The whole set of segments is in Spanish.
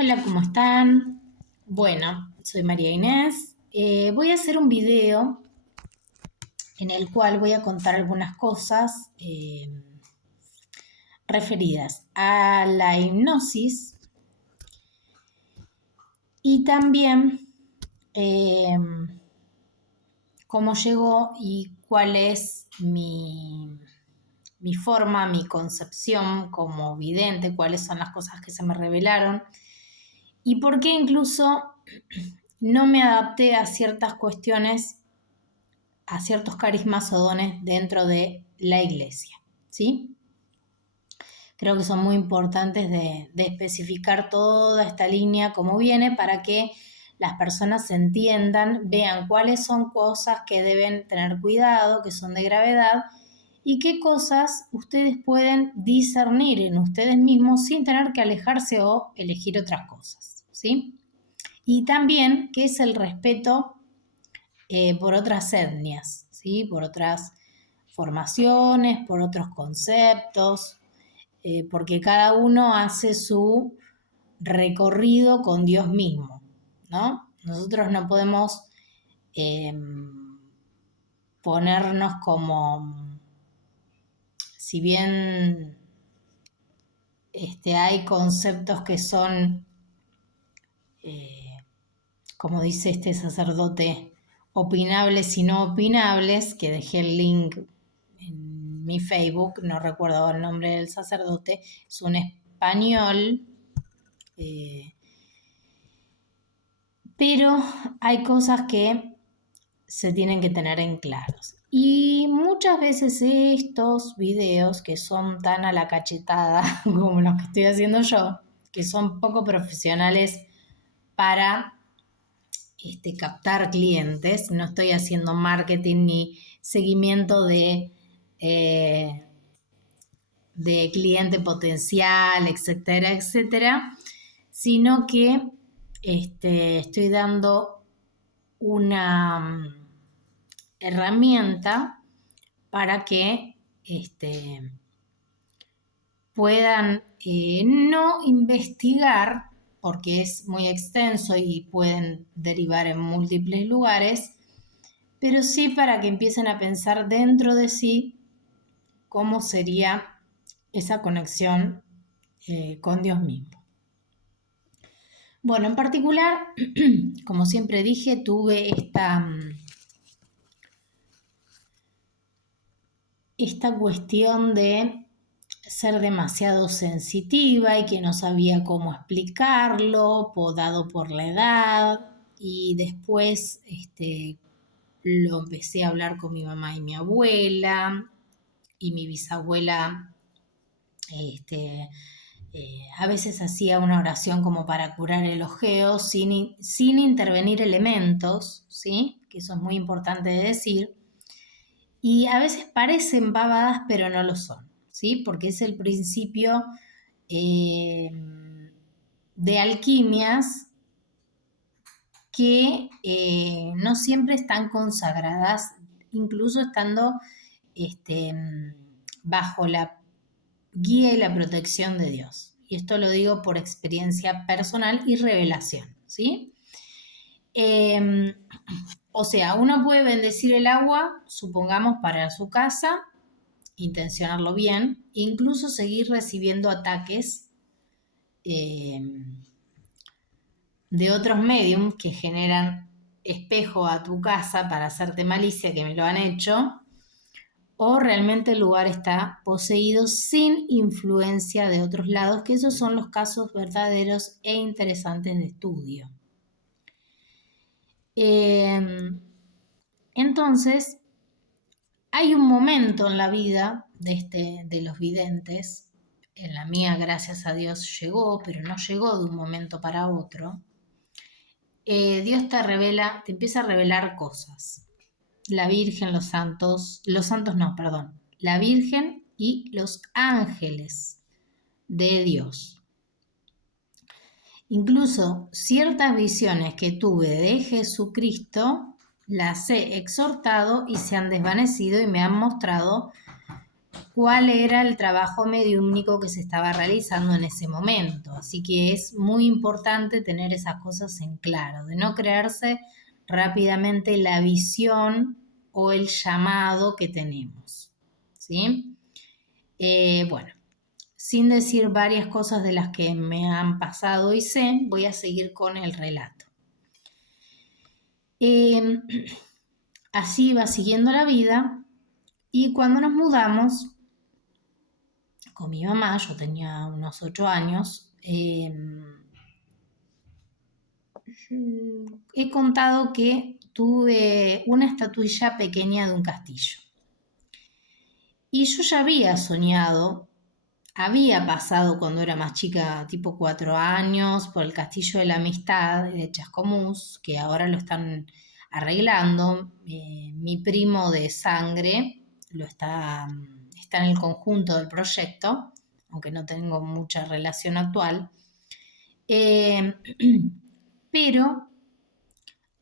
Hola, ¿cómo están? Bueno, soy María Inés. Voy a hacer un video en el cual voy a contar algunas cosas referidas a la hipnosis y también eh, cómo llegó y cuál es mi forma, mi concepción como vidente, cuáles son las cosas que se me revelaron y por qué incluso no me adapté a ciertas cuestiones, a ciertos carismas o dones dentro de la iglesia, ¿sí? Creo que son muy importantes de especificar toda esta línea como viene para que las personas entiendan, vean cuáles son cosas que deben tener cuidado, que son de gravedad y qué cosas ustedes pueden discernir en ustedes mismos sin tener que alejarse o elegir otras cosas, ¿sí? Y también qué es el respeto por otras etnias, ¿sí? Por otras formaciones, por otros conceptos, porque cada uno hace su recorrido con Dios mismo, ¿no? Nosotros no podemos eh, ponernos como, si bien hay conceptos que son, como dice este sacerdote, opinables y no opinables, que dejé el link en mi Facebook, no recuerdo el nombre del sacerdote, es un español, eh, pero hay cosas que se tienen que tener en claros. Y muchas veces estos videos que son tan a la cachetada como los que estoy haciendo yo, que son poco profesionales para captar clientes, no estoy haciendo marketing ni seguimiento de cliente potencial, etcétera, etcétera, sino que estoy dando una herramienta para que puedan no investigar, porque es muy extenso y pueden derivar en múltiples lugares, pero sí para que empiecen a pensar dentro de sí cómo sería esa conexión con Dios mismo. Bueno, en particular, como siempre dije, tuve esta cuestión de ser demasiado sensitiva y que no sabía cómo explicarlo, dado por la edad, y después lo empecé a hablar con mi mamá y mi abuela, y mi bisabuela a veces hacía una oración como para curar el ojeo sin intervenir elementos, ¿sí? Que eso es muy importante de decir. Y a veces parecen babadas, pero no lo son, ¿sí? Porque es el principio eh, de alquimias que no siempre están consagradas, incluso estando este, bajo la guía y la protección de Dios. Y esto lo digo por experiencia personal y revelación, ¿sí? O sea, uno puede bendecir el agua, supongamos, para su casa, intencionarlo bien, e incluso seguir recibiendo ataques eh, de otros mediums que generan espejo a tu casa para hacerte malicia, que me lo han hecho, o realmente el lugar está poseído sin influencia de otros lados, que esos son los casos verdaderos e interesantes de estudio. Entonces, hay un momento en la vida de los videntes, en la mía, gracias a Dios, llegó, pero no llegó de un momento para otro. Dios te empieza a revelar cosas. La Virgen, los santos no, perdón, la Virgen y los ángeles de Dios. Incluso ciertas visiones que tuve de Jesucristo las he exhortado y se han desvanecido y me han mostrado cuál era el trabajo mediúmnico que se estaba realizando en ese momento. Así que es muy importante tener esas cosas en claro, de no creerse rápidamente la visión o el llamado que tenemos. ¿Sí? Bueno, sin decir varias cosas de las que me han pasado y sé, voy a seguir con el relato. Así va siguiendo la vida y cuando nos mudamos con mi mamá, yo tenía unos 8 años, he contado que tuve una estatuilla pequeña de un castillo. Y yo ya había soñado, había pasado cuando era más chica, tipo 4 años, por el Castillo de la Amistad de Chascomús, que ahora lo están arreglando. Mi primo de sangre está en el conjunto del proyecto, aunque no tengo mucha relación actual. Pero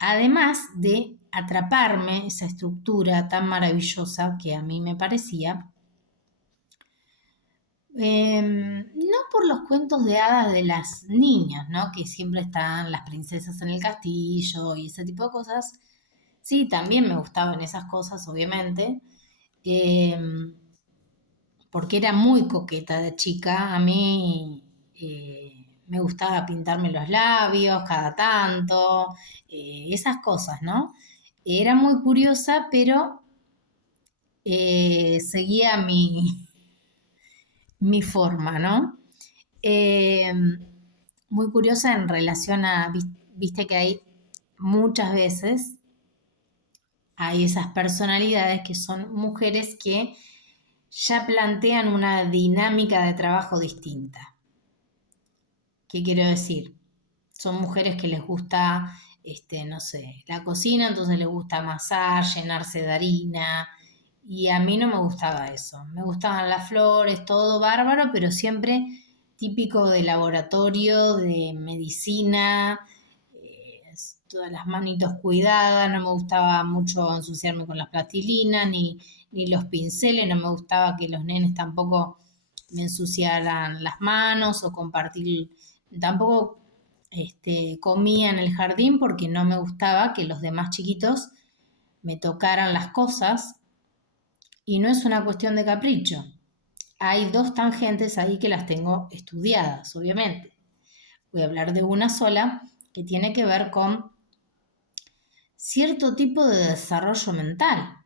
además de atraparme esa estructura tan maravillosa que a mí me parecía, no por los cuentos de hadas de las niñas, ¿no? Que siempre están las princesas en el castillo y ese tipo de cosas. Sí, también me gustaban esas cosas, obviamente, porque era muy coqueta de chica. A mí me gustaba pintarme los labios cada tanto, esas cosas, ¿no? Era muy curiosa, pero seguía mi forma, ¿no? Muy curiosa en relación a, viste que hay muchas veces, hay esas personalidades que son mujeres que ya plantean una dinámica de trabajo distinta. ¿Qué quiero decir? Son mujeres que les gusta, no sé, la cocina, entonces les gusta amasar, llenarse de harina, y a mí no me gustaba eso. Me gustaban las flores, todo bárbaro, pero siempre típico de laboratorio, de medicina, todas las manitos cuidadas, no me gustaba mucho ensuciarme con las plastilinas, ni los pinceles, no me gustaba que los nenes tampoco me ensuciaran las manos o compartir, tampoco comía en el jardín porque no me gustaba que los demás chiquitos me tocaran las cosas. Y no es una cuestión de capricho. Hay dos tangentes ahí que las tengo estudiadas, obviamente. Voy a hablar de una sola que tiene que ver con cierto tipo de desarrollo mental,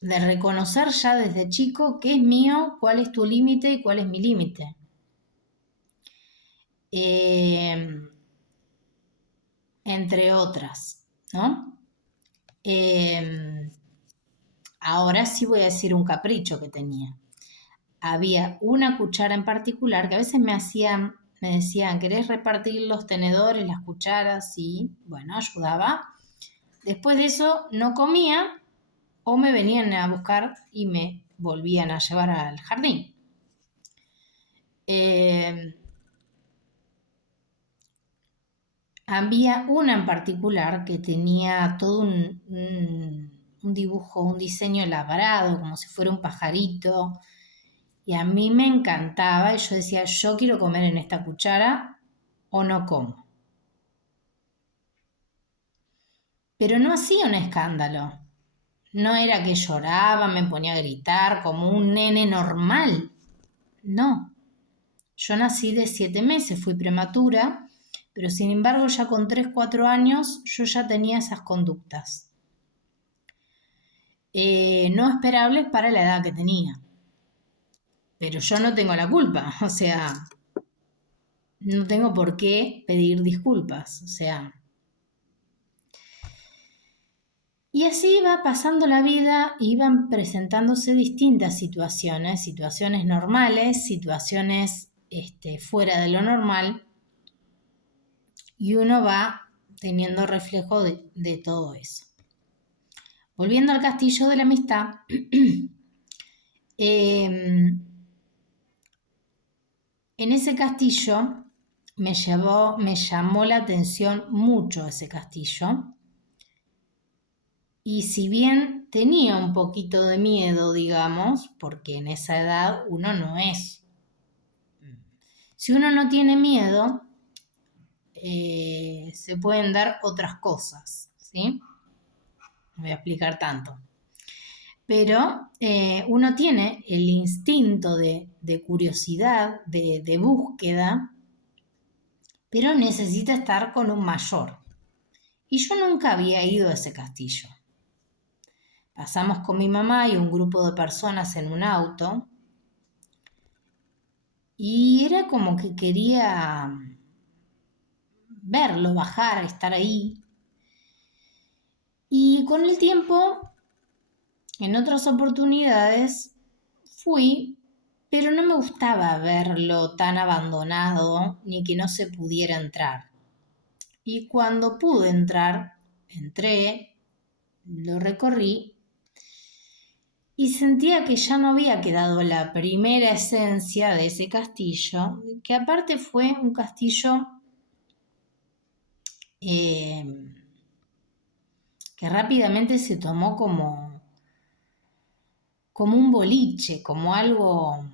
de reconocer ya desde chico qué es mío, cuál es tu límite y cuál es mi límite. Entre otras, ¿no? Ahora sí voy a decir un capricho que tenía. Había una cuchara en particular que a veces me decían, ¿querés repartir los tenedores, las cucharas? Y bueno, ayudaba. Después de eso no comía o me venían a buscar y me volvían a llevar al jardín. Había una en particular que tenía todo un dibujo, un diseño labrado, como si fuera un pajarito. Y a mí me encantaba y yo decía, yo quiero comer en esta cuchara o no como. Pero no hacía un escándalo. No era que lloraba, me ponía a gritar como un nene normal. No. Yo nací de 7 meses, fui prematura, pero sin embargo ya con 3, 4 años yo ya tenía esas conductas. No esperables para la edad que tenía. Pero yo no tengo la culpa, o sea, no tengo por qué pedir disculpas, o sea. Y así iba pasando la vida, iban presentándose distintas situaciones normales, situaciones fuera de lo normal, y uno va teniendo reflejo de todo eso. Volviendo al Castillo de la Amistad, en ese castillo me llamó la atención mucho ese castillo, Y si bien tenía un poquito de miedo, digamos, porque en esa edad uno no es. Si uno no tiene miedo, se pueden dar otras cosas, ¿sí? No voy a explicar tanto. Pero uno tiene el instinto de curiosidad, de búsqueda, pero necesita estar con un mayor. Y yo nunca había ido a ese castillo. Pasamos con mi mamá y un grupo de personas en un auto y era como que quería verlo, bajar, estar ahí. Y con el tiempo, en otras oportunidades, fui, pero no me gustaba verlo tan abandonado ni que no se pudiera entrar. Y cuando pude entrar, entré, lo recorrí y sentía que ya no había quedado la primera esencia de ese castillo, que aparte fue un castillo eh, que rápidamente se tomó como un boliche, como algo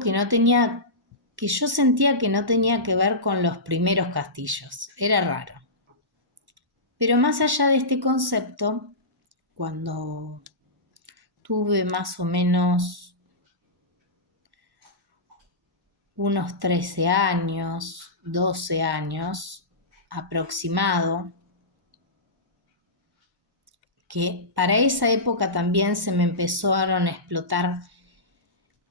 que no tenía, que yo sentía que no tenía que ver con los primeros castillos. Era raro. Pero más allá de este concepto, cuando tuve más o menos unos 13 años, 12 años aproximado, que para esa época también se me empezaron a explotar.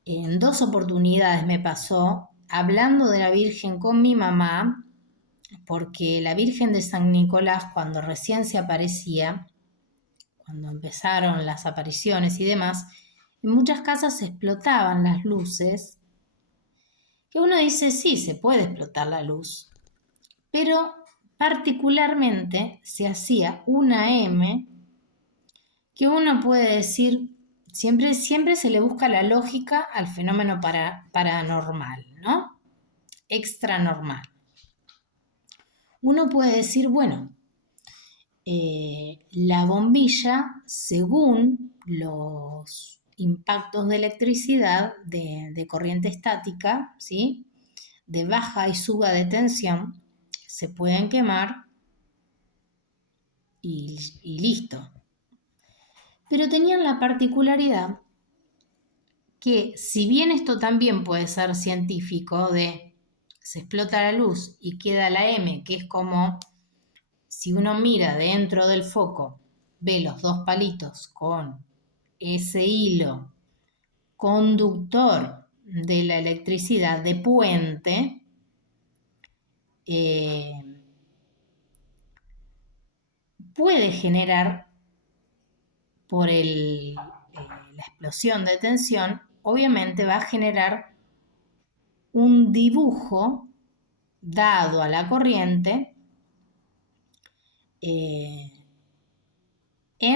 En 2 oportunidades me pasó hablando de la Virgen con mi mamá, porque la Virgen de San Nicolás, cuando recién se aparecía, cuando empezaron las apariciones y demás, en muchas casas se explotaban las luces, que uno dice, sí, se puede explotar la luz, pero particularmente se hacía una M que uno puede decir, siempre se le busca la lógica al fenómeno paranormal, ¿no? Extranormal. Uno puede decir, bueno, la bombilla, según los impactos de electricidad de corriente estática, ¿sí? De baja y suba de tensión, se pueden quemar y listo. Pero tenían la particularidad que, si bien esto también puede ser científico, de se explota la luz y queda la M, que es como si uno mira dentro del foco, ve los dos palitos con ese hilo conductor de la electricidad de puente, eh, puede generar por la explosión de tensión, obviamente va a generar un dibujo dado a la corriente en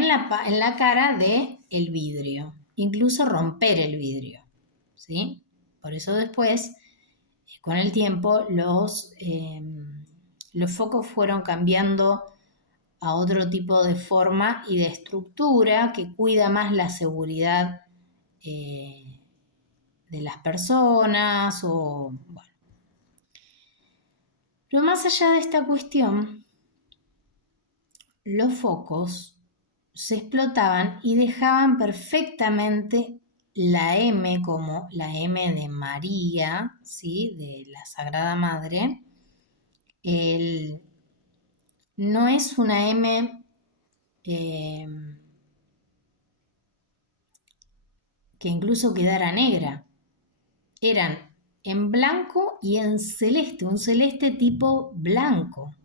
la cara del vidrio, incluso romper el vidrio, ¿sí? Por eso después, con el tiempo, los focos fueron cambiando a otro tipo de forma y de estructura que cuida más la seguridad de las personas o bueno. Pero más allá de esta cuestión, los focos se explotaban y dejaban perfectamente la M como la M de María, ¿sí? De la Sagrada Madre. No es una M que incluso quedara negra. Eran en blanco y en celeste, un celeste tipo blanco.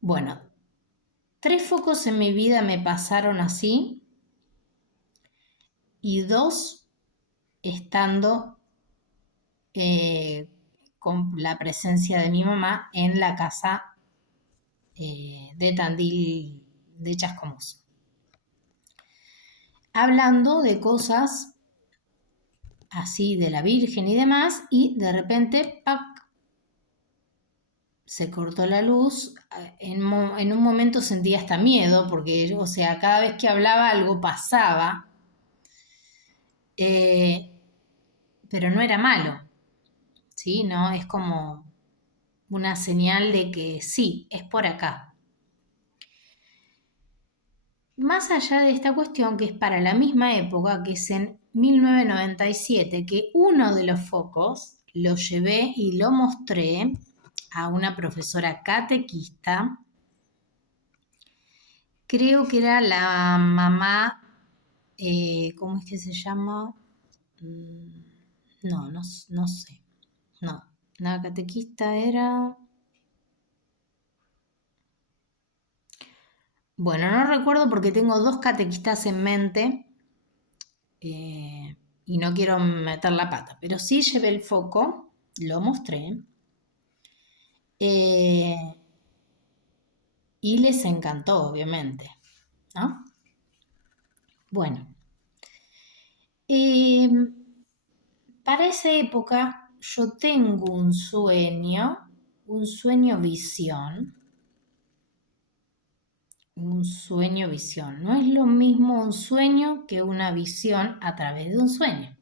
Bueno, 3 focos en mi vida me pasaron así y 2 estando con la presencia de mi mamá en la casa de Tandil de Chascomús. Hablando de cosas así de la Virgen y demás, y de repente, ¡pac!, se cortó la luz. En un momento sentí hasta miedo porque, o sea, cada vez que hablaba algo pasaba, eh, pero no era malo, ¿sí? No, es como una señal de que sí, es por acá. Más allá de esta cuestión, que es para la misma época, que es en 1997, que uno de los focos lo llevé y lo mostré a una profesora catequista. Creo que era la mamá, ¿cómo es que se llama? No sé. No, la catequista era... Bueno, no recuerdo porque tengo dos catequistas en mente y no quiero meter la pata, pero sí llevé el foco, lo mostré eh, y les encantó, obviamente, ¿no? Bueno, eh, para esa época yo tengo un sueño visión. Un sueño visión. No es lo mismo un sueño que una visión a través de un sueño.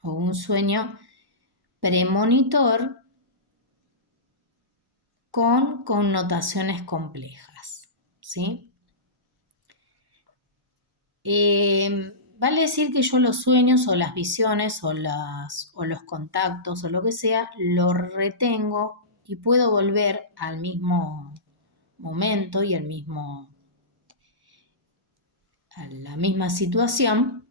O un sueño premonitor con connotaciones complejas. ¿Sí? Vale decir que yo los sueños o las visiones o los contactos o lo que sea, lo retengo y puedo volver al mismo momento y a la misma situación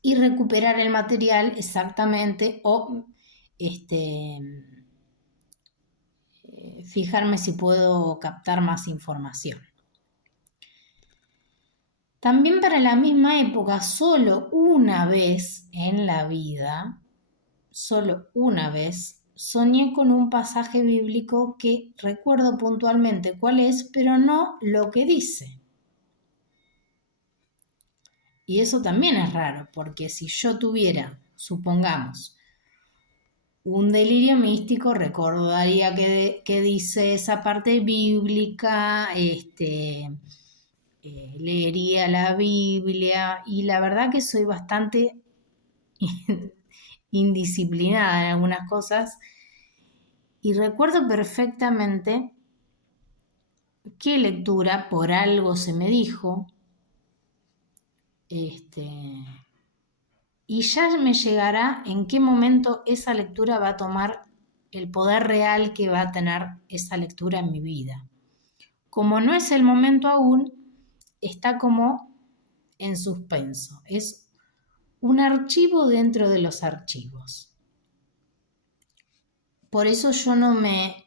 y recuperar el material exactamente o fijarme si puedo captar más información. También para la misma época, solo una vez en la vida, solo una vez, soñé con un pasaje bíblico que recuerdo puntualmente cuál es, pero no lo que dice. Y eso también es raro, porque si yo tuviera, supongamos, un delirio místico, recordaría que dice esa parte bíblica, leería la Biblia y la verdad que soy bastante indisciplinada en algunas cosas y recuerdo perfectamente qué lectura por algo se me dijo, y ya me llegará en qué momento esa lectura va a tomar el poder real que va a tener esa lectura en mi vida. Como no es el momento aún, está como en suspenso. Es un archivo dentro de los archivos. Por eso yo no me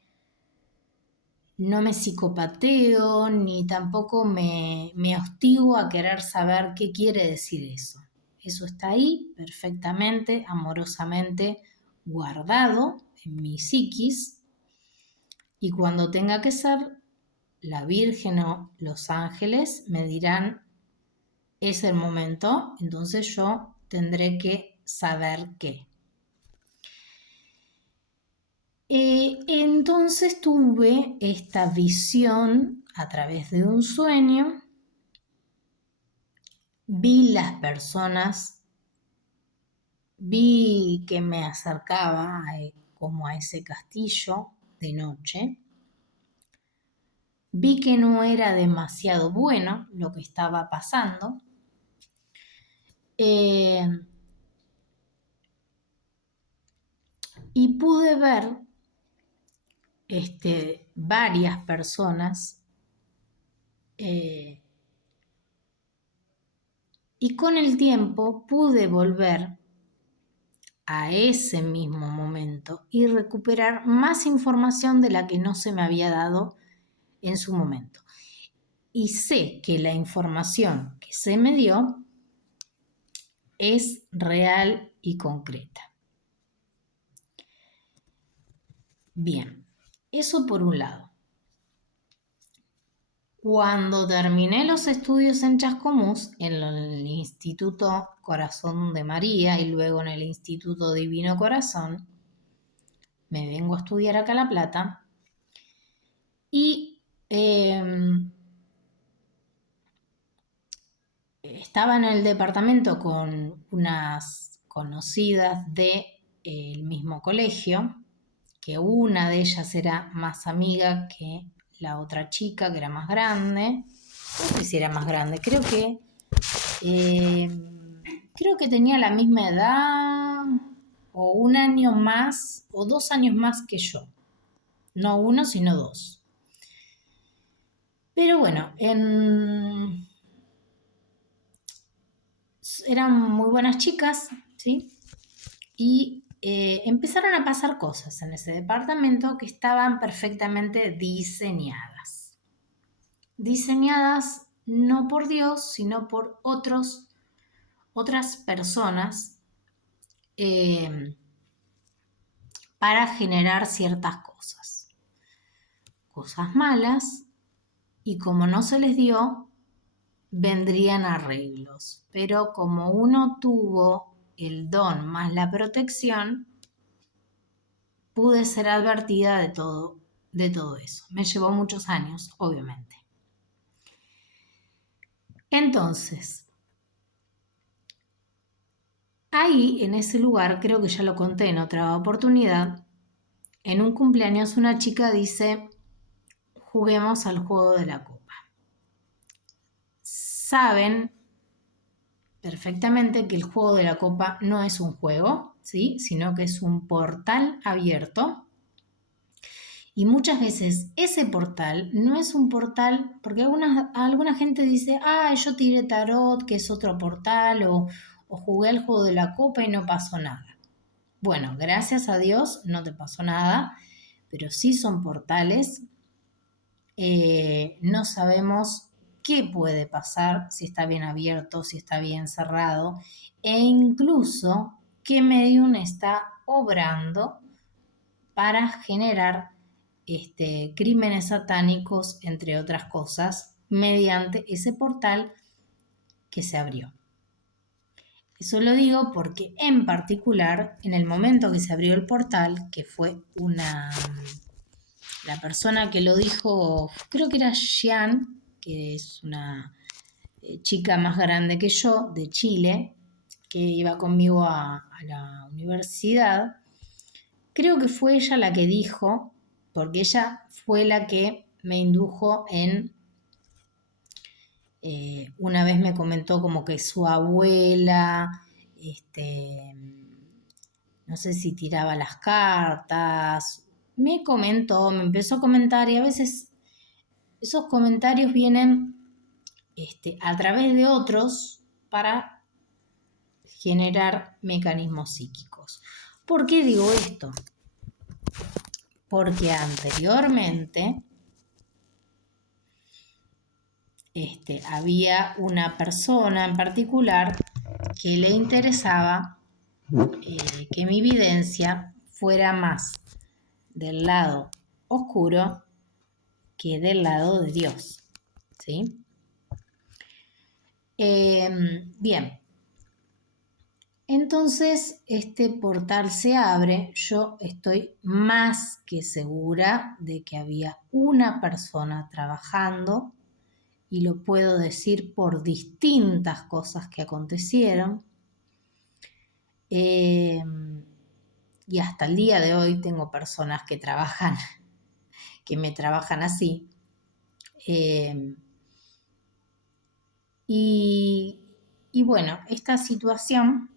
psicopateo ni tampoco me hostigo a querer saber qué quiere decir eso. Eso está ahí perfectamente, amorosamente guardado en mi psiquis y cuando tenga que ser, la Virgen o los ángeles me dirán es el momento, entonces yo tendré que saber qué. Entonces tuve esta visión a través de un sueño, vi las personas, vi que me acercaba como a ese castillo de noche, vi que no era demasiado bueno lo que estaba pasando, y pude ver varias personas y con el tiempo pude volver a ese mismo momento y recuperar más información de la que no se me había dado en su momento. Y sé que la información que se me dio es real y concreta. Bien, eso por un lado. Cuando terminé los estudios en Chascomús, en el Instituto Corazón de María y luego en el Instituto Divino Corazón, me vengo a estudiar acá a La Plata y estaba en el departamento con unas conocidas del mismo colegio, que una de ellas era más amiga que la otra chica, que era más grande. No sé si era más grande, eh, creo que tenía la misma edad, o un año más, o 2 años más que yo. No uno, sino dos. Pero bueno, eran muy buenas chicas, ¿sí? Y empezaron a pasar cosas en ese departamento que estaban perfectamente diseñadas. Diseñadas no por Dios, sino por otras personas eh, para generar ciertas cosas. Cosas malas, y como no se les dio, vendrían arreglos. Pero como uno tuvo el don más la protección, pude ser advertida de todo eso. Me llevó muchos años, obviamente. Entonces, ahí, en ese lugar, creo que ya lo conté en otra oportunidad, en un cumpleaños una chica dice, juguemos al juego de la copa. Saben perfectamente que el juego de la copa no es un juego, ¿sí? Sino que es un portal abierto. Y muchas veces ese portal no es un portal, porque alguna gente dice, yo tiré tarot, que es otro portal, o jugué al juego de la copa y no pasó nada. Bueno, gracias a Dios no te pasó nada, pero sí son portales. No sabemos qué puede pasar, si está bien abierto, si está bien cerrado, e incluso qué medium está obrando para generar crímenes satánicos, entre otras cosas, mediante ese portal que se abrió. Eso lo digo porque en particular, en el momento que se abrió el portal, que fue la persona que lo dijo, creo que era Xian, que es una chica más grande que yo, de Chile, que iba conmigo a la universidad. Creo que fue ella la que dijo, porque ella fue la que me indujo una vez me comentó como que su abuela, no sé si tiraba las cartas, me comentó, me empezó a comentar, y a veces esos comentarios vienen a través de otros para generar mecanismos psíquicos. ¿Por qué digo esto? Porque anteriormente había una persona en particular que le interesaba que mi videncia fuera más del lado oscuro que del lado de Dios, ¿sí? Bien, entonces este portal se abre. Yo estoy más que segura de que había una persona trabajando, y lo puedo decir por distintas cosas que acontecieron. Y hasta el día de hoy tengo personas que me trabajan así. Y bueno, esta situación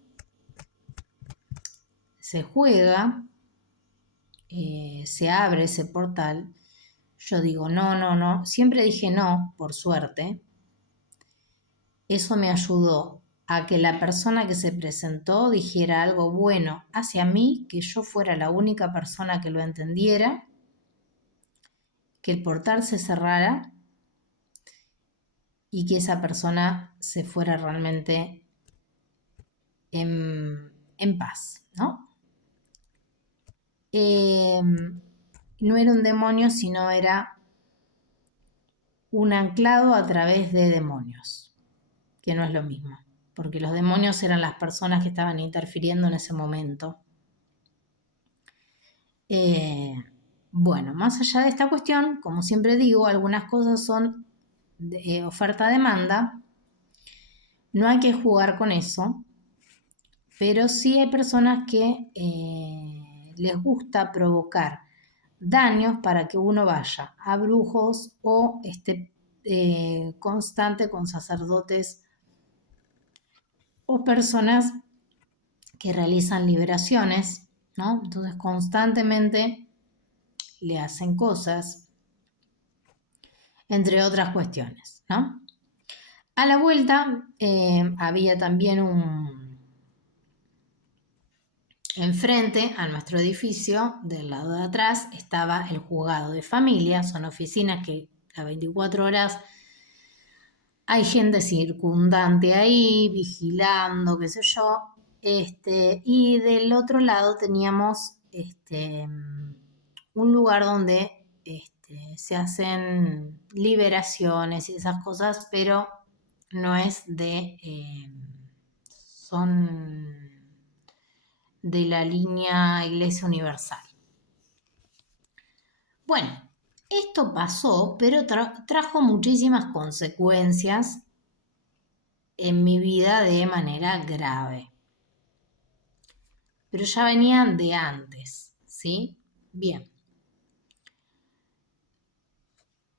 se juega, se abre ese portal. Yo digo, no, siempre dije no, por suerte. Eso me ayudó a que la persona que se presentó dijera algo bueno hacia mí, que yo fuera la única persona que lo entendiera, que el portal se cerrara y que esa persona se fuera realmente en paz, ¿no? No era un demonio, sino era un anclado a través de demonios, que no es lo mismo, porque los demonios eran las personas que estaban interfiriendo en ese momento. Bueno, más allá de esta cuestión, como siempre digo, algunas cosas son oferta-demanda. No hay que jugar con eso, pero sí hay personas que les gusta provocar daños para que uno vaya a brujos o esté constante con sacerdotes o personas que realizan liberaciones, ¿no? Entonces constantemente le hacen cosas, entre otras cuestiones, ¿no? A la vuelta había también enfrente a nuestro edificio, del lado de atrás, estaba el juzgado de familia. Son oficinas que a 24 horas hay gente circundante ahí, vigilando, qué sé yo. Y del otro lado teníamos un lugar donde se hacen liberaciones y esas cosas, pero no es son de la línea Iglesia Universal. Bueno, esto pasó, pero trajo muchísimas consecuencias en mi vida de manera grave. Pero ya venían de antes, ¿sí? Bien.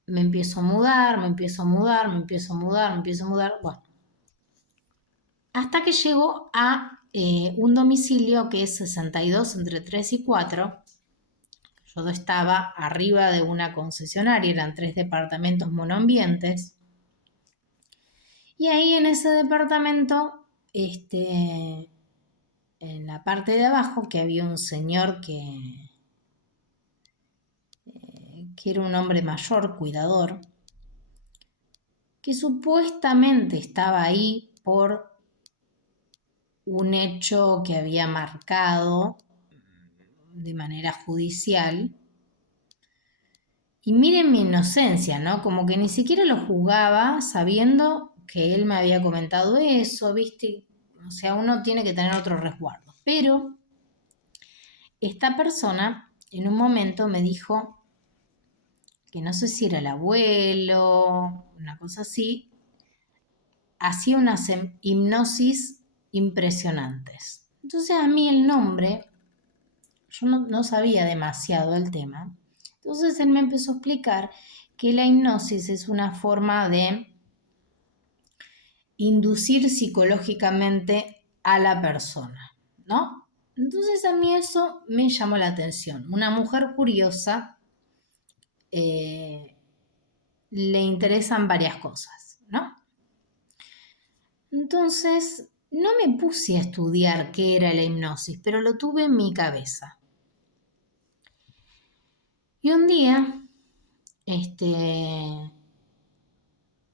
Me empiezo a mudar. Bueno. Hasta que llego a un domicilio que es 62 entre 3 y 4. Yo estaba arriba de una concesionaria, eran 3 departamentos monoambientes. Y ahí en ese departamento, en la parte de abajo, que había un señor que era un hombre mayor, cuidador, que supuestamente estaba ahí por un hecho que había marcado de manera judicial. Y miren mi inocencia, ¿no? Como que ni siquiera lo juzgaba sabiendo que él me había comentado eso, ¿viste? O sea, uno tiene que tener otro resguardo. Pero esta persona en un momento me dijo que no sé si era el abuelo, una cosa así, hacía unas hipnosis impresionantes. Entonces a mí el nombre, yo no sabía demasiado el tema. Entonces él me empezó a explicar que la hipnosis es una forma de inducir psicológicamente a la persona, ¿no? Entonces a mí eso me llamó la atención. Una mujer curiosa le interesan varias cosas, ¿no? Entonces no me puse a estudiar qué era la hipnosis, pero lo tuve en mi cabeza. Y un día,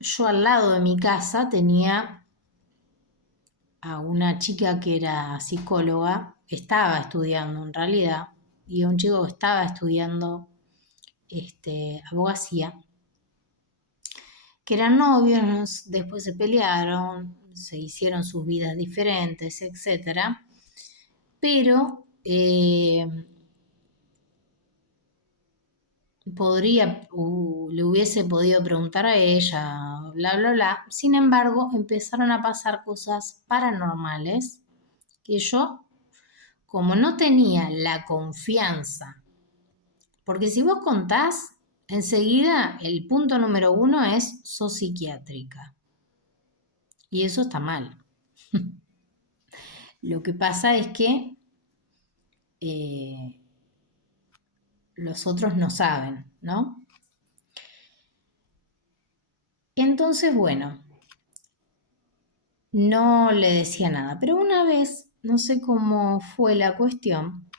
yo al lado de mi casa tenía a una chica que era psicóloga, estaba estudiando en realidad, y a un chico que estaba estudiando abogacía, que eran novios, después se pelearon, se hicieron sus vidas diferentes, etcétera, pero le hubiese podido preguntar a ella, bla, bla, bla. Sin embargo, empezaron a pasar cosas paranormales que yo, como no tenía la confianza, porque si vos contás, enseguida el punto número 1 es sos psiquiátrica. Y eso está mal. Lo que pasa es que los otros no saben, ¿no? Entonces, bueno, no le decía nada. Pero una vez, no sé cómo fue la cuestión,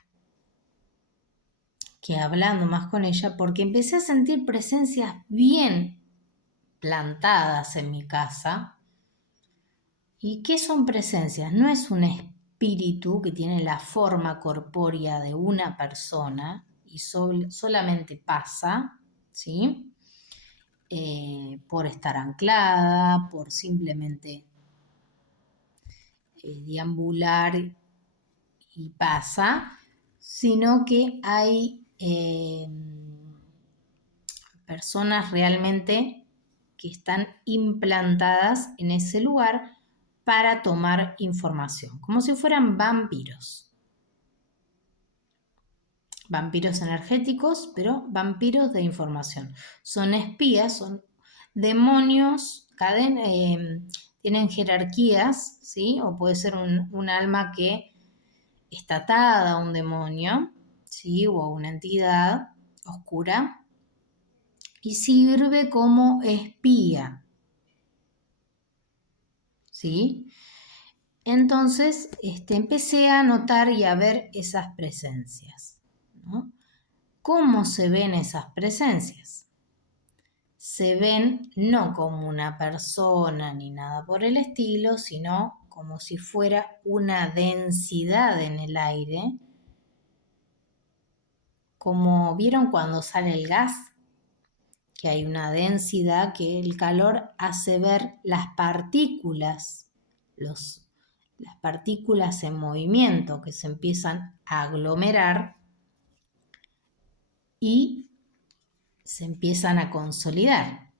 que hablando más con ella, porque empecé a sentir presencias bien plantadas en mi casa. ¿Y qué son presencias? No es un espíritu que tiene la forma corpórea de una persona y solamente pasa, ¿sí? Por estar anclada, por simplemente deambular y pasa, sino que hay personas realmente que están implantadas en ese lugar para tomar información, como si fueran vampiros. Vampiros energéticos, pero vampiros de información. Son espías, son demonios, tienen jerarquías, ¿sí? O puede ser un alma que está atada a un demonio, ¿sí? O a una entidad oscura, y sirve como espía, ¿sí? Entonces empecé a notar y a ver esas presencias, ¿no? ¿Cómo se ven esas presencias? Se ven no como una persona ni nada por el estilo, sino como si fuera una densidad en el aire, como vieron cuando sale el gas, que hay una densidad que el calor hace ver las partículas, las partículas en movimiento que se empiezan a aglomerar y se empiezan a consolidar.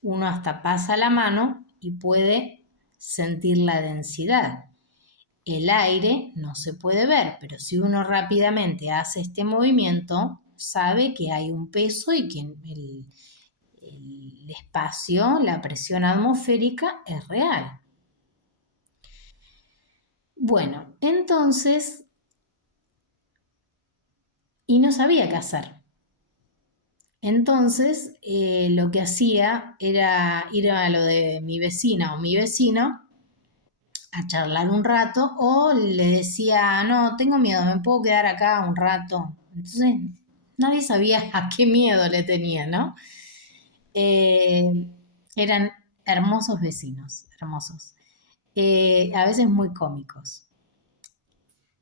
Uno hasta pasa la mano y puede sentir la densidad. El aire no se puede ver, pero si uno rápidamente hace este movimiento, sabe que hay un peso y que el espacio, la presión atmosférica es real. Bueno, entonces, y no sabía qué hacer. Entonces, lo que hacía era ir a lo de mi vecina o mi vecino a charlar un rato, o le decía, no, tengo miedo, me puedo quedar acá un rato. Entonces, nadie sabía a qué miedo le tenía, ¿no? Eran hermosos vecinos, hermosos. A veces muy cómicos.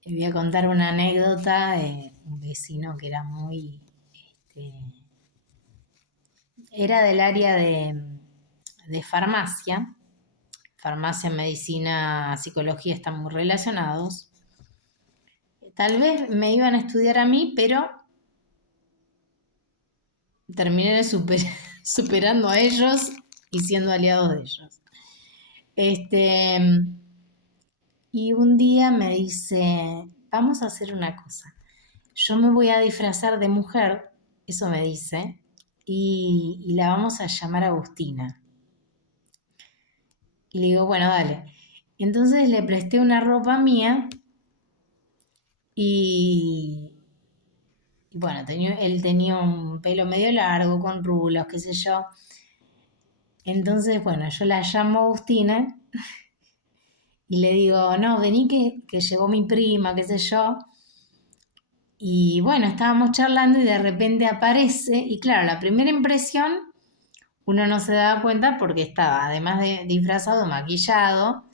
Voy a contar una anécdota de un vecino que era era del área de farmacia. Farmacia, medicina, psicología están muy relacionados. Tal vez me iban a estudiar a mí, pero terminé superando a ellos y siendo aliados de ellos. Y un día me dice, vamos a hacer una cosa. Yo me voy a disfrazar de mujer, eso me dice, y la vamos a llamar Agustina. Y le digo, bueno, dale. Entonces le presté una ropa mía y bueno, él tenía un pelo medio largo, con rulos, qué sé yo. Entonces, bueno, yo la llamo Agustina y le digo, no, vení que llegó mi prima, qué sé yo. Y bueno, estábamos charlando y de repente aparece, y claro, la primera impresión uno no se daba cuenta porque estaba, además de disfrazado, maquillado,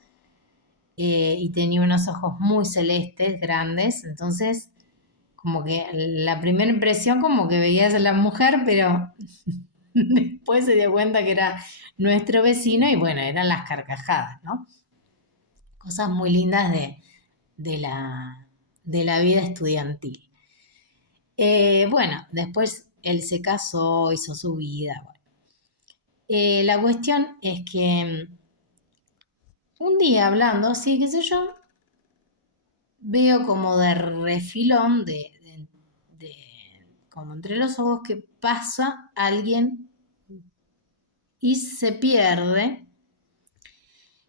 y tenía unos ojos muy celestes, grandes, entonces como que la primera impresión como que veías a la mujer, pero después se dio cuenta que era nuestro vecino y bueno, eran las carcajadas, ¿no? Cosas muy lindas de la vida estudiantil. Bueno, después él se casó, hizo su vida. Bueno. La cuestión es que un día hablando así, qué sé yo, veo como de refilón, como entre los ojos, que pasa alguien y se pierde.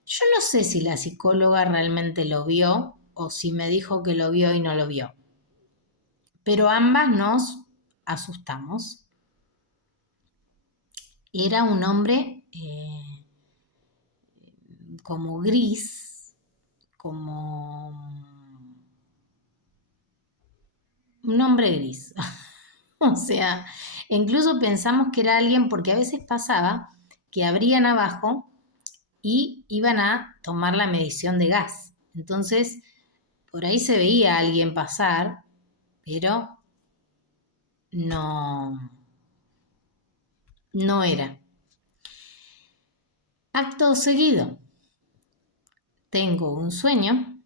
Yo no sé si la psicóloga realmente lo vio o si me dijo que lo vio y no lo vio, pero ambas nos asustamos. Era un hombre como gris, como un hombre gris. O sea, incluso pensamos que era alguien porque a veces pasaba que abrían abajo y iban a tomar la medición de gas. Entonces, por ahí se veía a alguien pasar, pero no era. Acto seguido, tengo un sueño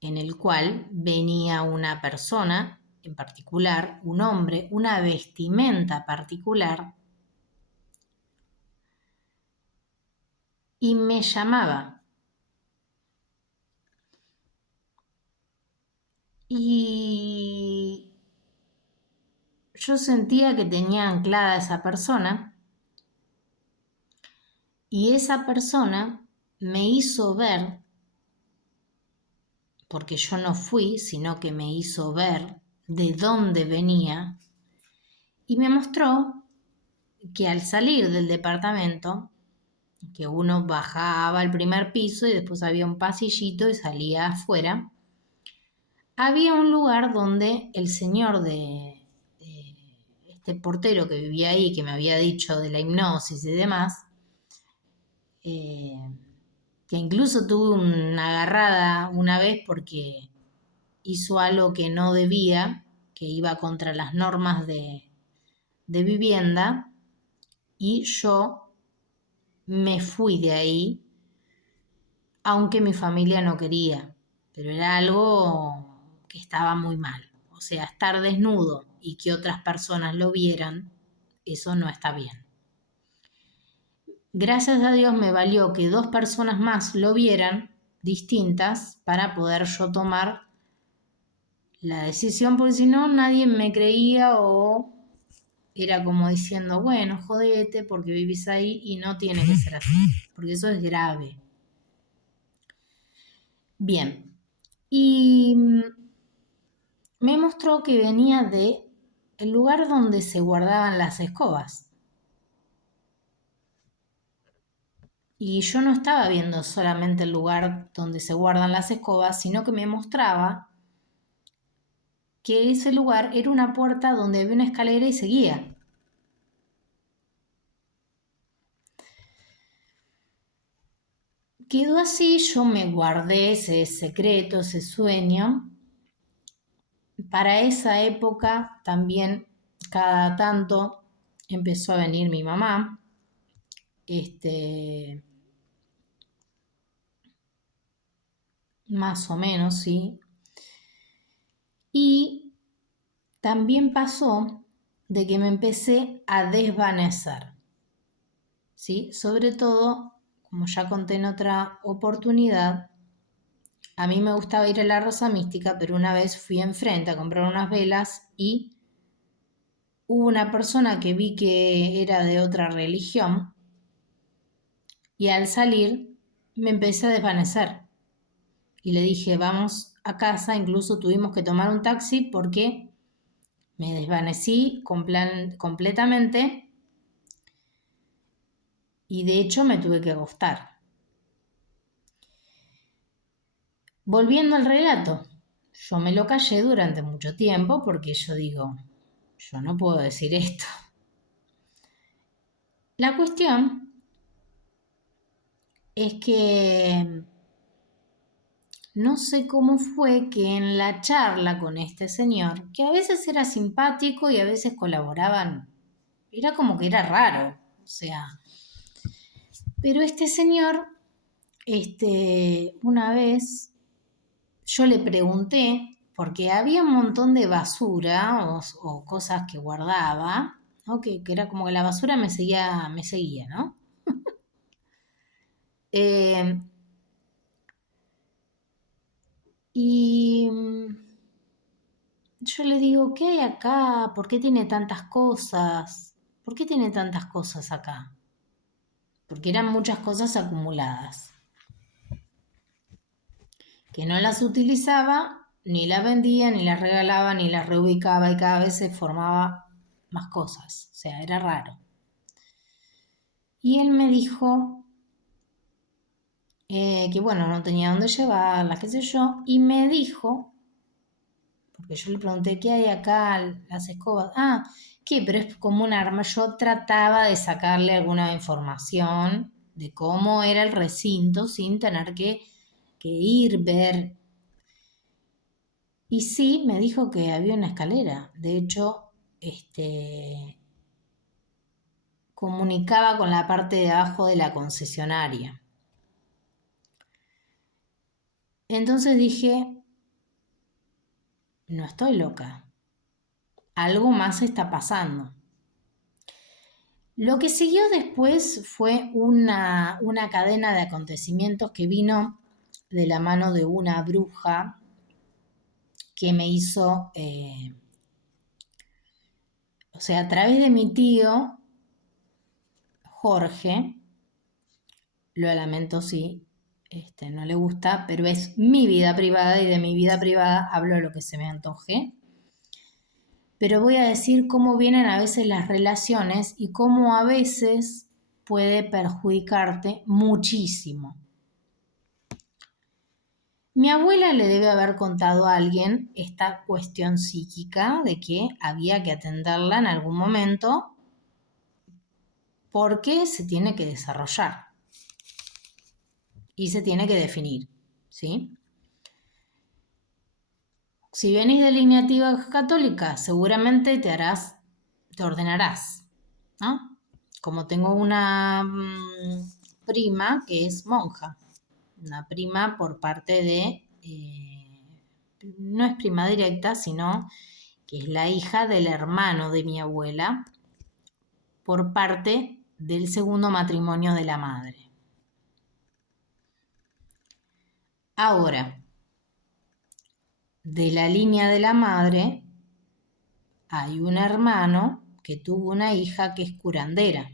en el cual venía una persona en particular, un hombre, una vestimenta particular, y me llamaba. Y yo sentía que tenía anclada a esa persona, y esa persona me hizo ver, porque yo no fui, sino que me hizo ver de dónde venía, y me mostró que al salir del departamento, que uno bajaba al primer piso y después había un pasillito y salía afuera, había un lugar donde el señor de este portero que vivía ahí, que me había dicho de la hipnosis y demás, que incluso tuve una agarrada una vez porque hizo algo que no debía, que iba contra las normas de vivienda, y yo me fui de ahí, aunque mi familia no quería, pero era algo que estaba muy mal. O sea, estar desnudo y que otras personas lo vieran, eso no está bien. Gracias a Dios me valió que 2 personas más lo vieran, distintas, para poder yo tomar la decisión, porque si no nadie me creía, o era como diciendo, bueno, jodete porque vivís ahí, y no tiene que ser así, porque eso es grave. Bien, y me mostró que venía de el lugar donde se guardaban las escobas. Y yo no estaba viendo solamente el lugar donde se guardan las escobas, sino que me mostraba que ese lugar era una puerta donde había una escalera y seguía. Quedó así, yo me guardé ese secreto, ese sueño. Para esa época también cada tanto empezó a venir mi mamá, más o menos, sí. Y también pasó de que me empecé a desvanecer, ¿sí? Sobre todo, como ya conté en otra oportunidad, a mí me gustaba ir a la Rosa Mística, pero una vez fui enfrente a comprar unas velas y hubo una persona que vi que era de otra religión, y al salir me empecé a desvanecer. Y le dije, vamos a casa, incluso tuvimos que tomar un taxi porque me desvanecí completamente, y de hecho me tuve que acostar. Volviendo al relato, yo me lo callé durante mucho tiempo porque yo digo, yo no puedo decir esto. La cuestión es que no sé cómo fue que en la charla con este señor, que a veces era simpático y a veces colaboraban, era como que era raro, o sea, pero este señor, una vez yo le pregunté, porque había un montón de basura o cosas que guardaba, ¿no? Que era como que la basura me seguía, ¿no? Eh, y yo le digo, ¿qué hay acá? ¿Por qué tiene tantas cosas? ¿Por qué tiene tantas cosas acá? Porque eran muchas cosas acumuladas, que no las utilizaba, ni las vendía, ni las regalaba, ni las reubicaba, y cada vez se formaba más cosas. O sea, era raro. Y él me dijo que bueno, no tenía dónde llevarlas, qué sé yo, y me dijo, porque yo le pregunté, ¿qué hay acá? Las escobas. Ah, ¿qué? Pero es como un arma. Yo trataba de sacarle alguna información de cómo era el recinto sin tener que ir, ver. Y sí, me dijo que había una escalera. De hecho, comunicaba con la parte de abajo de la concesionaria. Entonces dije, no estoy loca. Algo más está pasando. Lo que siguió después fue una cadena de acontecimientos que vino de la mano de una bruja que me hizo, o sea, a través de mi tío, Jorge, lo lamento si no le gusta, pero es mi vida privada y de mi vida privada hablo lo que se me antoje. Pero voy a decir cómo vienen a veces las relaciones y cómo a veces puede perjudicarte muchísimo. Mi abuela le debe haber contado a alguien esta cuestión psíquica de que había que atenderla en algún momento porque se tiene que desarrollar y se tiene que definir, ¿sí? Si venís de línea católica, seguramente te ordenarás, ¿no? Como tengo una prima que es monja, una prima por parte de, no es prima directa, sino que es la hija del hermano de mi abuela, por parte del segundo matrimonio de la madre. Ahora, de la línea de la madre, hay un hermano que tuvo una hija que es curandera.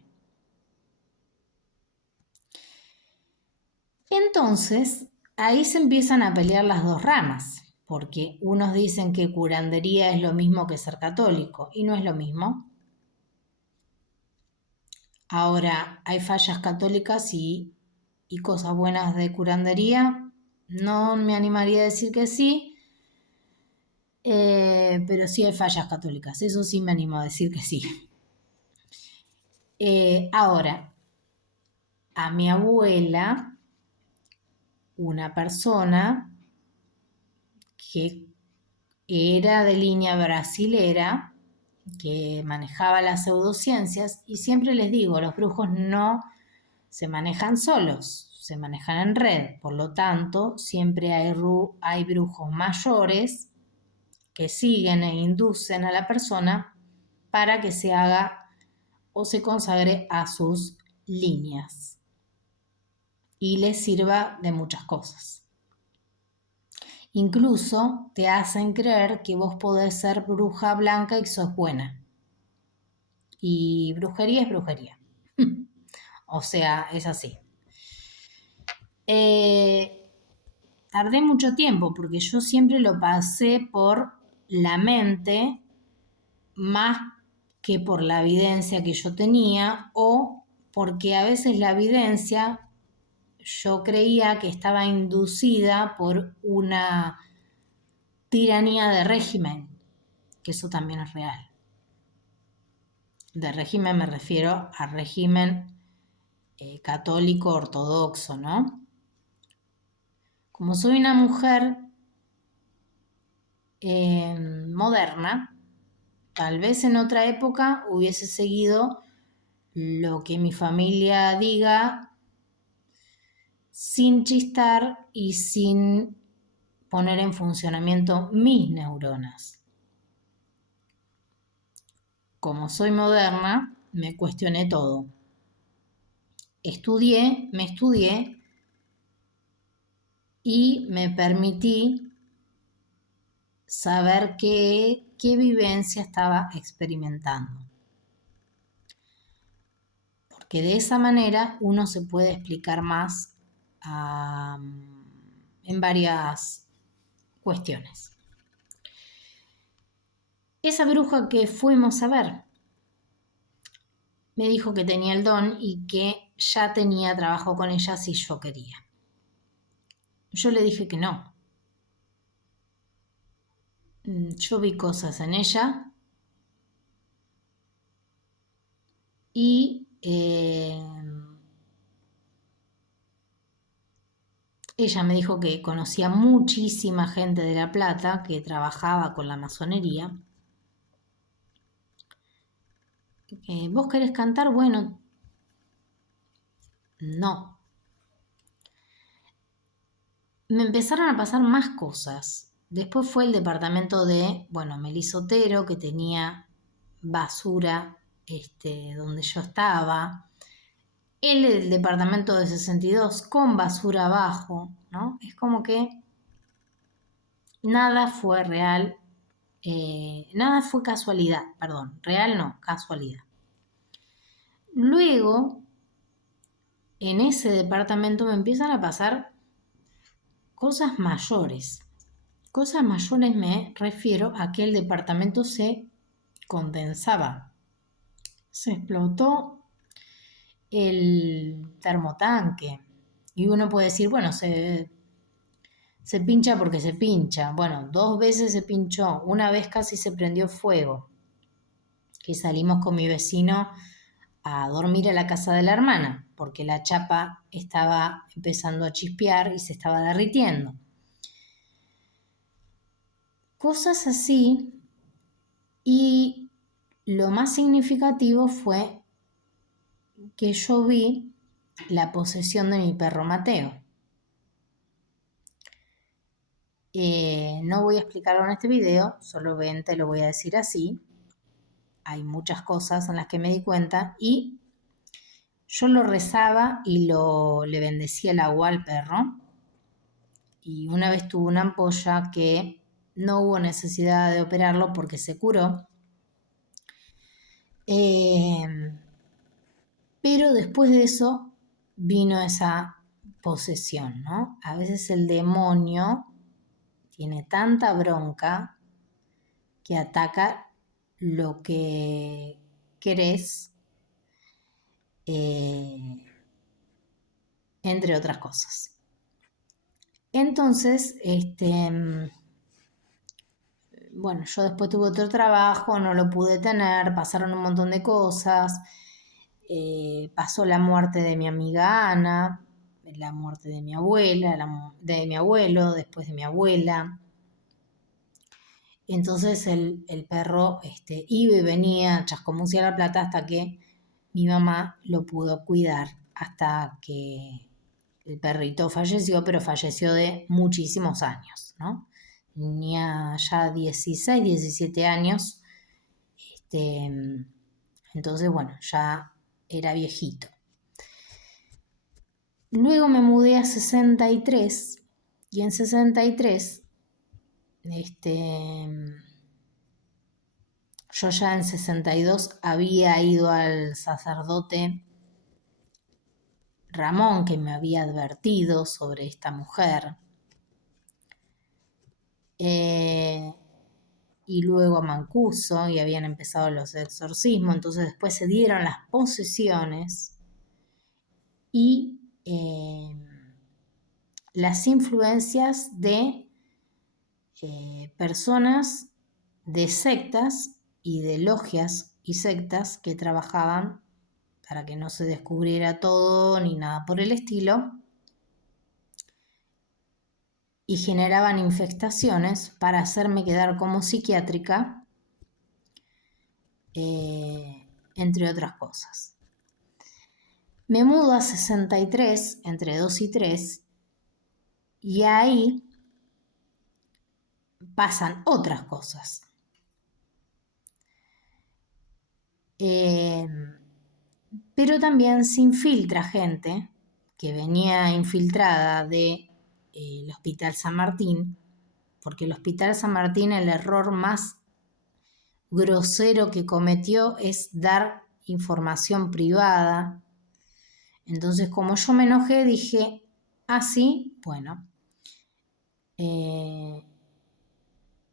Entonces, ahí se empiezan a pelear las dos ramas, porque unos dicen que curandería es lo mismo que ser católico, y no es lo mismo. Ahora, hay fallas católicas y cosas buenas de curandería. No me animaría a decir que sí, pero sí hay fallas católicas, eso sí me animo a decir que sí. Ahora, a mi abuela, una persona que era de línea brasilera, que manejaba las pseudociencias, y siempre les digo, los brujos no se manejan solos, se manejan en red, por lo tanto, siempre hay brujos mayores que siguen e inducen a la persona para que se haga o se consagre a sus líneas y les sirva de muchas cosas. Incluso te hacen creer que vos podés ser bruja blanca y sos buena. Y brujería es brujería. O sea, es así. Tardé mucho tiempo porque yo siempre lo pasé por la mente más que por la evidencia que yo tenía, o porque a veces la evidencia yo creía que estaba inducida por una tiranía de régimen, que eso también es real. De régimen me refiero a régimen católico ortodoxo, ¿no? Como soy una mujer moderna, tal vez en otra época hubiese seguido lo que mi familia diga sin chistar y sin poner en funcionamiento mis neuronas. Como soy moderna, me cuestioné todo. Me estudié y me permití saber qué vivencia estaba experimentando. Porque de esa manera uno se puede explicar más en varias cuestiones. Esa bruja que fuimos a ver me dijo que tenía el don y que ya tenía trabajo con ella si yo quería. Yo le dije que no. Yo vi cosas en ella y ella me dijo que conocía muchísima gente de La Plata que trabajaba con la masonería. ¿Vos querés cantar? Bueno, no. Me empezaron a pasar más cosas Después fue el departamento de, bueno, Melissa Otero, que tenía basura donde yo estaba. El departamento de 62 con basura abajo, ¿no? Es como que nada fue real, nada fue casualidad, perdón, real no, casualidad. Luego, en ese departamento me empiezan a pasar cosas mayores. Cosas mayores me refiero a que el departamento se condensaba. Se explotó el termotanque. Y uno puede decir, bueno, se pincha porque se pincha. Bueno, 2 veces se pinchó. Una vez casi se prendió fuego. Que salimos con mi vecino a dormir a la casa de la hermana, porque la chapa estaba empezando a chispear y se estaba derritiendo. Cosas así. Y lo más significativo fue que yo vi la posesión de mi perro Mateo. No voy a explicarlo en este video, solamente lo voy a decir así. Hay muchas cosas en las que me di cuenta y yo lo rezaba y le bendecía el agua al perro. Y una vez tuvo una ampolla que no hubo necesidad de operarlo porque se curó. Pero después de eso vino esa posesión, ¿no? A veces el demonio tiene tanta bronca que ataca lo que querés, entre otras cosas. Entonces, bueno, yo después tuve otro trabajo, no lo pude tener, pasaron un montón de cosas, pasó la muerte de mi amiga Ana, la muerte de mi abuela, de mi abuelo, después de mi abuela. Entonces el perro iba y venía, chascomús a la plata hasta que mi mamá lo pudo cuidar, hasta que el perrito falleció, pero falleció de muchísimos años, ¿no? Tenía ya 16, 17 años, entonces bueno, ya era viejito. Luego me mudé a 63 y en 63 yo ya en 62 había ido al sacerdote Ramón, que me había advertido sobre esta mujer, y luego a Mancuso, y habían empezado los exorcismos. Entonces después se dieron las posesiones y las influencias de personas de sectas y de logias y sectas que trabajaban para que no se descubriera todo ni nada por el estilo, y generaban infestaciones para hacerme quedar como psiquiátrica, entre otras cosas. Me mudo a 63, entre 2 y 3, y ahí pasan otras cosas. Pero también se infiltra gente que venía infiltrada del Hospital San Martín, porque el Hospital San Martín, el error más grosero que cometió es dar información privada. Entonces, como yo me enojé, dije, sí, bueno,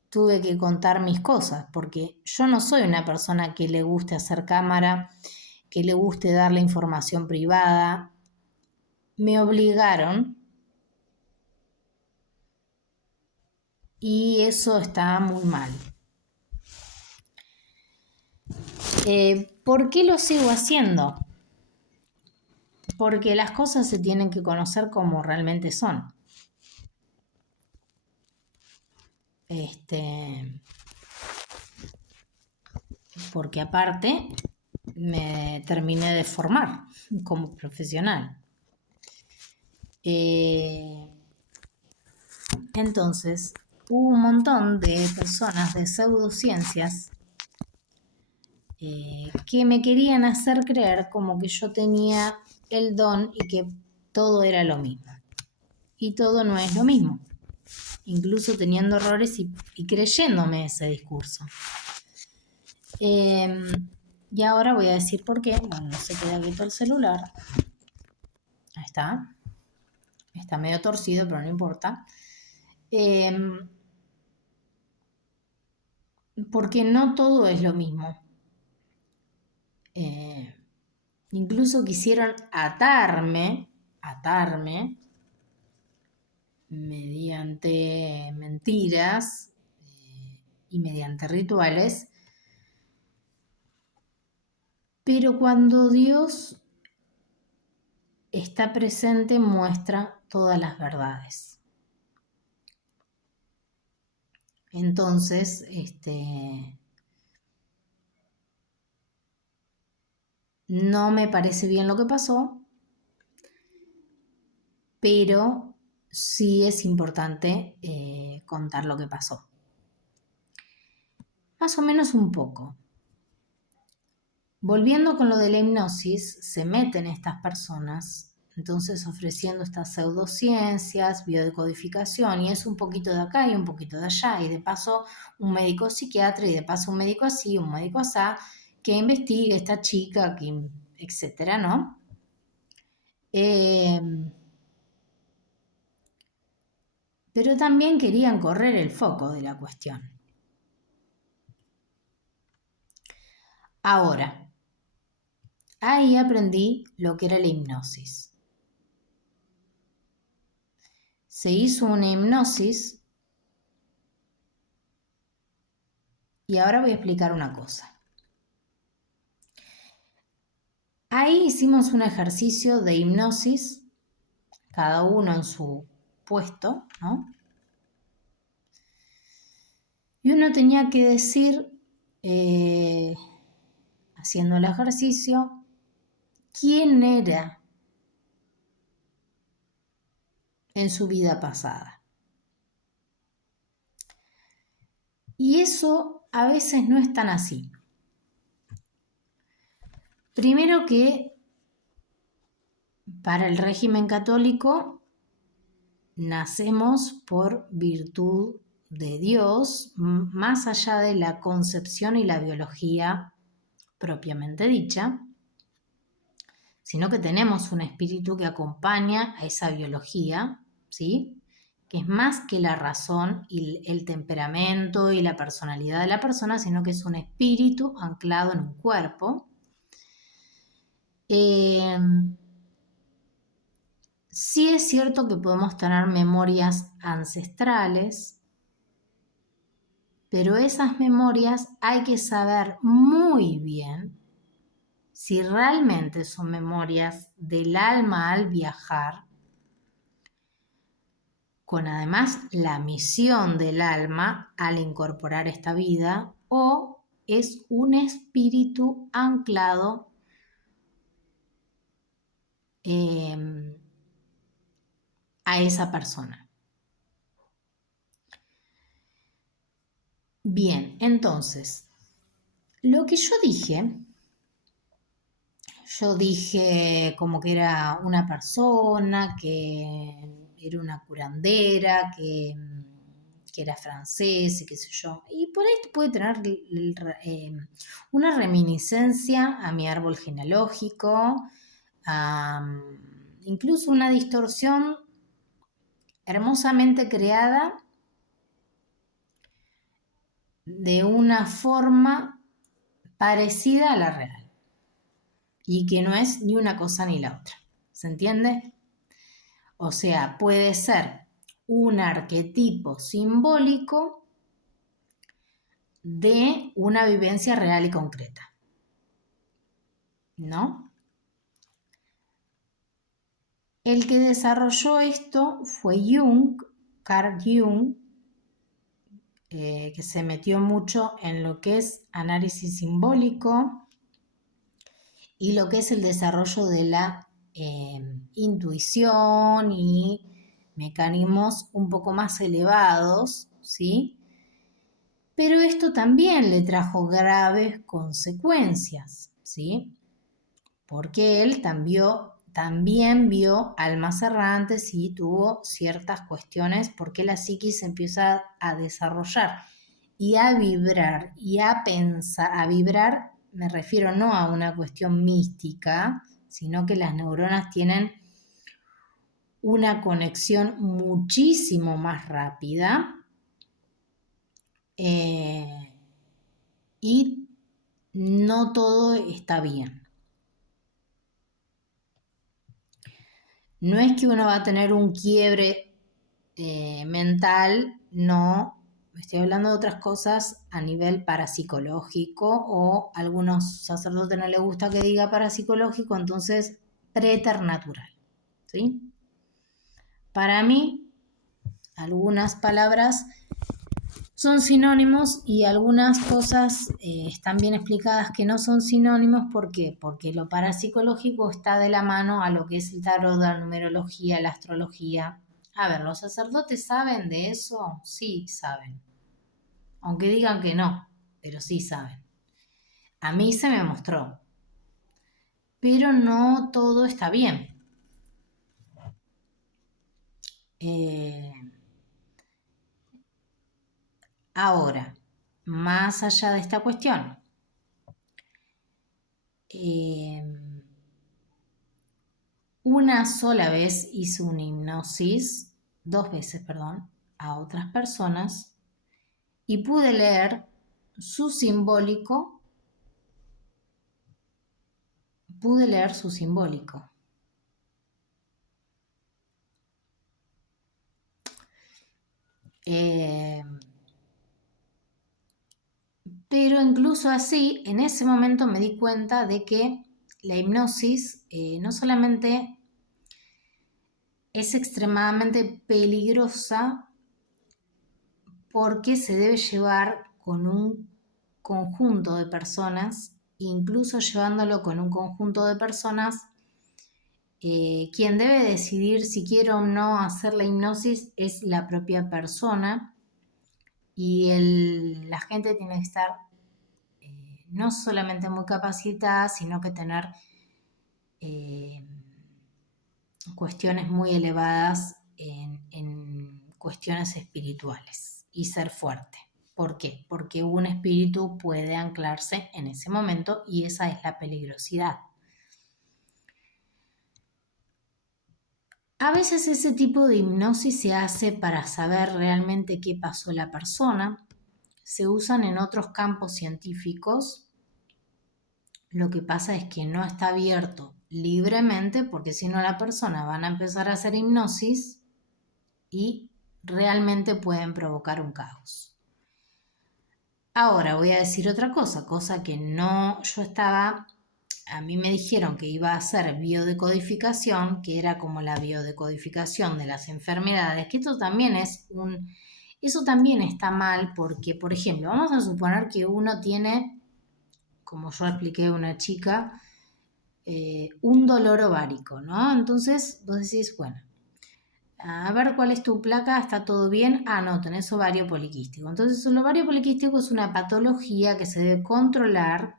tuve que contar mis cosas, porque yo no soy una persona que le guste hacer cámara, que le guste dar la información privada. Me obligaron y eso está muy mal. ¿Por qué lo sigo haciendo? Porque las cosas se tienen que conocer como realmente son. Porque aparte me terminé de formar como profesional. Entonces, hubo un montón de personas de pseudociencias que me querían hacer creer como que yo tenía el don y que todo era lo mismo. Y todo no es lo mismo. Incluso teniendo errores y creyéndome ese discurso. Y ahora voy a decir por qué. Bueno, no se queda quieto el celular. Ahí está. Está medio torcido, pero no importa. Porque no todo es lo mismo. Incluso quisieron atarme mediante mentiras y mediante rituales, pero cuando Dios está presente muestra todas las verdades. Entonces, no me parece bien lo que pasó, pero sí es importante contar lo que pasó. Más o menos un poco. Volviendo con lo de la hipnosis, se meten estas personas, entonces ofreciendo estas pseudociencias, biodecodificación, y es un poquito de acá y un poquito de allá, y de paso un médico psiquiatra, y de paso un médico así, un médico asá, que investigue esta chica, que, etcétera, ¿no? Pero también querían correr el foco de la cuestión. Ahora, ahí aprendí lo que era la hipnosis. Se hizo una hipnosis y ahora voy a explicar una cosa. Ahí hicimos un ejercicio de hipnosis, cada uno en su puesto, ¿no? Y uno tenía que decir, haciendo el ejercicio, quién era en su vida pasada. Y eso a veces no es tan así. Primero que para el régimen católico nacemos por virtud de Dios, más allá de la concepción y la biología propiamente dicha, sino que tenemos un espíritu que acompaña a esa biología, ¿sí? Que es más que la razón y el temperamento y la personalidad de la persona, sino que es un espíritu anclado en un cuerpo. Sí es cierto que podemos tener memorias ancestrales, pero esas memorias hay que saber muy bien si realmente son memorias del alma al viajar, con además la misión del alma al incorporar esta vida, o es un espíritu anclado a esa persona. Bien, entonces, lo que yo dije como que era una persona, que era una curandera, que era francés y qué sé yo. Y por ahí puede tener una reminiscencia a mi árbol genealógico, incluso una distorsión hermosamente creada de una forma parecida a la real y que no es ni una cosa ni la otra. ¿Se entiende? O sea, puede ser un arquetipo simbólico de una vivencia real y concreta, ¿no? El que desarrolló esto fue Jung, Carl Jung, que se metió mucho en lo que es análisis simbólico y lo que es el desarrollo de la intuición y mecanismos un poco más elevados ¿sí? Pero esto también le trajo graves consecuencias, ¿sí? Porque él también vio almas errantes y tuvo ciertas cuestiones porque la psiquis empieza a desarrollar y a vibrar y a pensar. A vibrar me refiero no a una cuestión mística, sino que las neuronas tienen una conexión muchísimo más rápida y no todo está bien. No es que uno va a tener un quiebre mental, no. Estoy hablando de otras cosas a nivel parapsicológico, o a algunos sacerdotes no les gusta que diga parapsicológico, entonces preternatural, ¿sí? Para mí, algunas palabras son sinónimos y algunas cosas están bien explicadas que no son sinónimos. ¿Por qué? Porque lo parapsicológico está de la mano a lo que es el tarot, la numerología, la astrología. A ver, ¿los sacerdotes saben de eso? Sí, saben. Aunque digan que no, pero sí saben. A mí se me mostró. Pero no todo está bien. Ahora, más allá de esta cuestión, una sola vez hice una hipnosis, 2 veces, perdón, a otras personas y pude leer su simbólico, pero incluso así, en ese momento me di cuenta de que la hipnosis no solamente es extremadamente peligrosa porque se debe llevar con un conjunto de personas, incluso llevándolo con un conjunto de personas, quien debe decidir si quiere o no hacer la hipnosis es la propia persona, y la gente tiene que estar no solamente muy capacitada, sino que tener cuestiones muy elevadas en cuestiones espirituales y ser fuerte. ¿Por qué? Porque un espíritu puede anclarse en ese momento y esa es la peligrosidad. A veces ese tipo de hipnosis se hace para saber realmente qué pasó la persona. Se usan en otros campos científicos. Lo que pasa es que no está abierto libremente, porque si no la persona van a empezar a hacer hipnosis y realmente pueden provocar un caos. Ahora voy a decir otra cosa que no, a mí me dijeron que iba a hacer biodecodificación, que era como la biodecodificación de las enfermedades, que eso también está mal, porque, por ejemplo, vamos a suponer que uno tiene, como yo expliqué a una chica, un dolor ovárico, ¿no? Entonces vos decís, bueno, a ver cuál es tu placa, ¿está todo bien? Ah, no, tenés ovario poliquístico. Entonces el ovario poliquístico es una patología que se debe controlar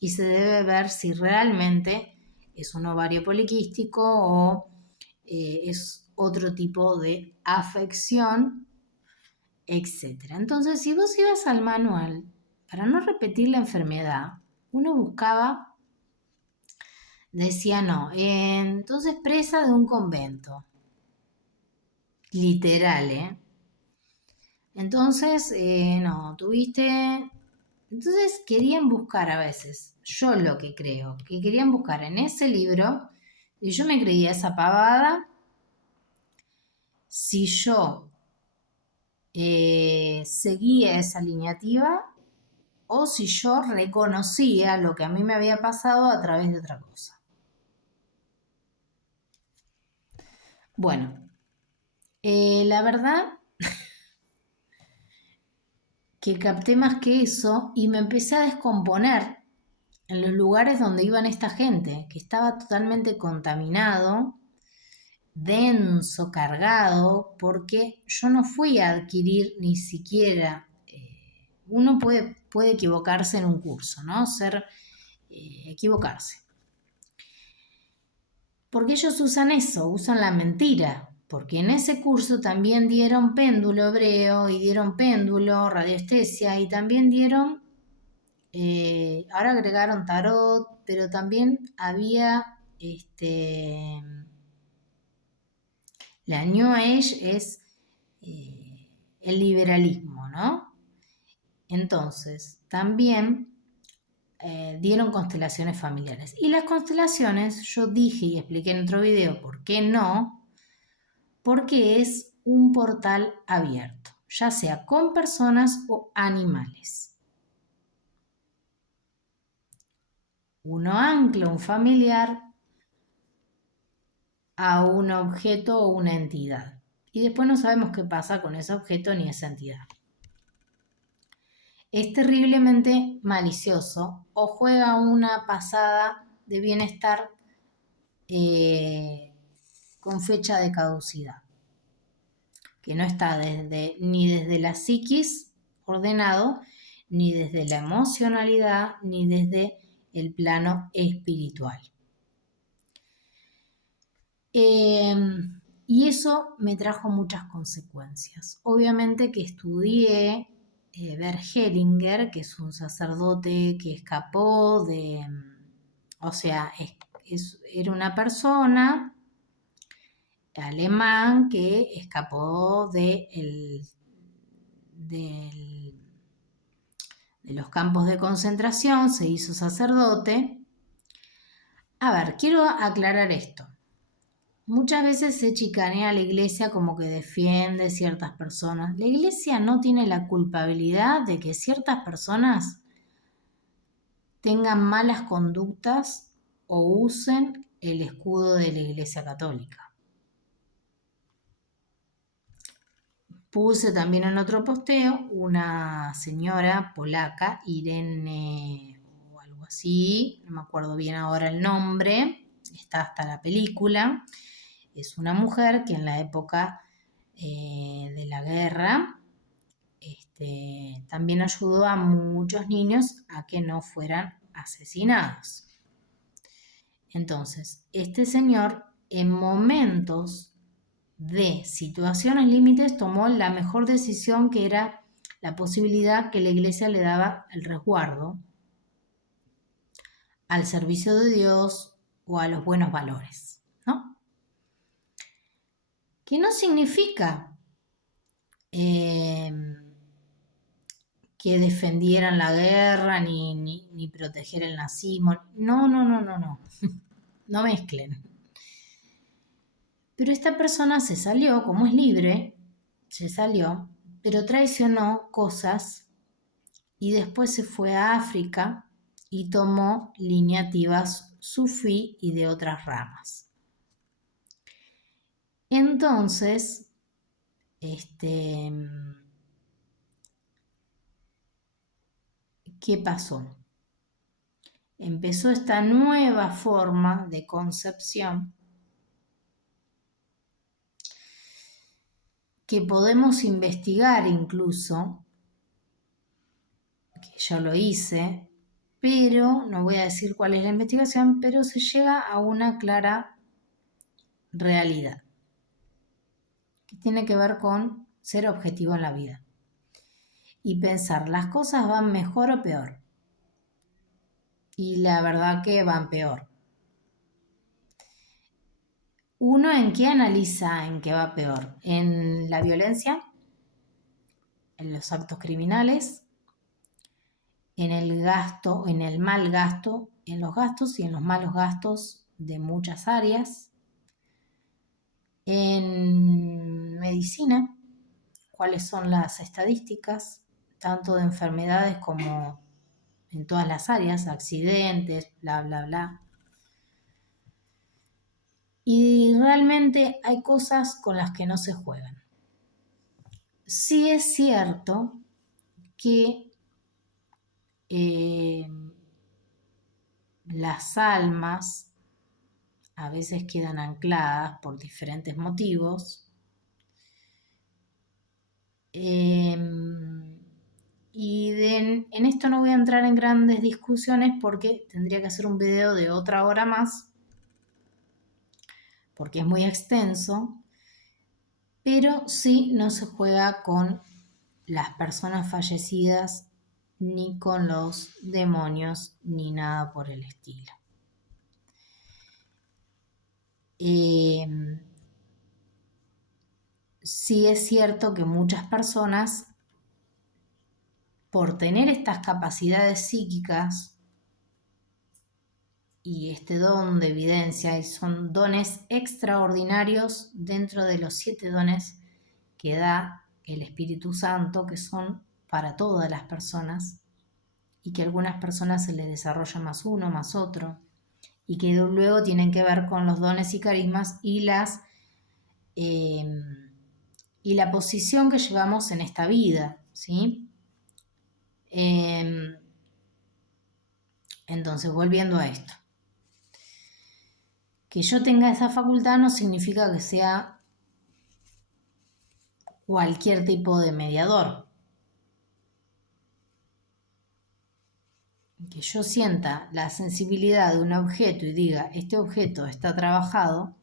y se debe ver si realmente es un ovario poliquístico o es otro tipo de afección, etc. Entonces, si vos ibas al manual, para no repetir la enfermedad, uno buscaba, decía no, entonces presa de un convento. Literal, ¿eh? Entonces, no, tuviste... Entonces querían buscar a veces, yo lo que creo, que querían buscar en ese libro, y yo me creía esa pavada, si yo seguía esa alineativa o si yo reconocía lo que a mí me había pasado a través de otra cosa. Bueno, la verdad que capté más que eso y me empecé a descomponer en los lugares donde iban esta gente, que estaba totalmente contaminado, denso, cargado, porque yo no fui a adquirir ni siquiera, uno puede equivocarse en un curso, ¿no? Equivocarse. Porque ellos usan eso, usan la mentira, porque en ese curso también dieron péndulo hebreo y dieron péndulo, radiestesia y también dieron, ahora agregaron tarot, pero también había, la New Age es el liberalismo, ¿no? Entonces, también dieron constelaciones familiares. Y las constelaciones, yo dije y expliqué en otro video por qué no, porque es un portal abierto, ya sea con personas o animales. Uno ancla un familiar a un objeto o una entidad. Y después no sabemos qué pasa con ese objeto ni esa entidad. Es terriblemente malicioso o juega una pasada de bienestar con fecha de caducidad, que no está ni desde la psiquis ordenado, ni desde la emocionalidad, ni desde el plano espiritual. Y eso me trajo muchas consecuencias. Obviamente que estudié Bert Hellinger, que es un sacerdote que escapó de, o sea, era una persona alemán que escapó de los campos de concentración, se hizo sacerdote. A ver, quiero aclarar esto. Muchas veces se chicanea a la iglesia como que defiende ciertas personas. La iglesia no tiene la culpabilidad de que ciertas personas tengan malas conductas o usen el escudo de la iglesia católica. Puse también en otro posteo una señora polaca, Irene o algo así, no me acuerdo bien ahora el nombre, está hasta la película. Es una mujer que en la época de la guerra también ayudó a muchos niños a que no fueran asesinados. Entonces, este señor en momentos de situaciones límites tomó la mejor decisión, que era la posibilidad que la iglesia le daba el resguardo al servicio de Dios o a los buenos valores, ¿no? Que no significa que defendieran la guerra ni proteger el nazismo. No. No mezclen. Pero esta persona se salió, como es libre, se salió, pero traicionó cosas y después se fue a África y tomó lineativas sufí y de otras ramas. Entonces, ¿qué pasó? Empezó esta nueva forma de concepción que podemos investigar incluso, que yo lo hice, pero no voy a decir cuál es la investigación, pero se llega a una clara realidad que tiene que ver con ser objetivo en la vida y pensar, ¿las cosas van mejor o peor? Y la verdad que van peor. Uno, ¿en qué analiza en qué va peor? En la violencia, en los actos criminales, en el gasto, en el mal gasto, en los gastos y en los malos gastos de muchas áreas. En medicina, cuáles son las estadísticas, tanto de enfermedades como en todas las áreas, accidentes, bla, bla, bla. Y realmente hay cosas con las que no se juegan. Sí es cierto que las almas a veces quedan ancladas por diferentes motivos. Y en esto no voy a entrar en grandes discusiones porque tendría que hacer un video de otra hora más, porque es muy extenso, pero sí no se juega con las personas fallecidas, ni con los demonios, ni nada por el estilo. Sí es cierto que muchas personas, por tener estas capacidades psíquicas y este don de evidencia, y son dones extraordinarios dentro de los 7 dones que da el Espíritu Santo, que son para todas las personas, y que a algunas personas se les desarrolla más uno, más otro, y que luego tienen que ver con los dones y carismas y la posición que llevamos en esta vida, ¿sí? Entonces, volviendo a esto, que yo tenga esa facultad no significa que sea cualquier tipo de mediador. Que yo sienta la sensibilidad de un objeto y diga, este objeto está trabajado,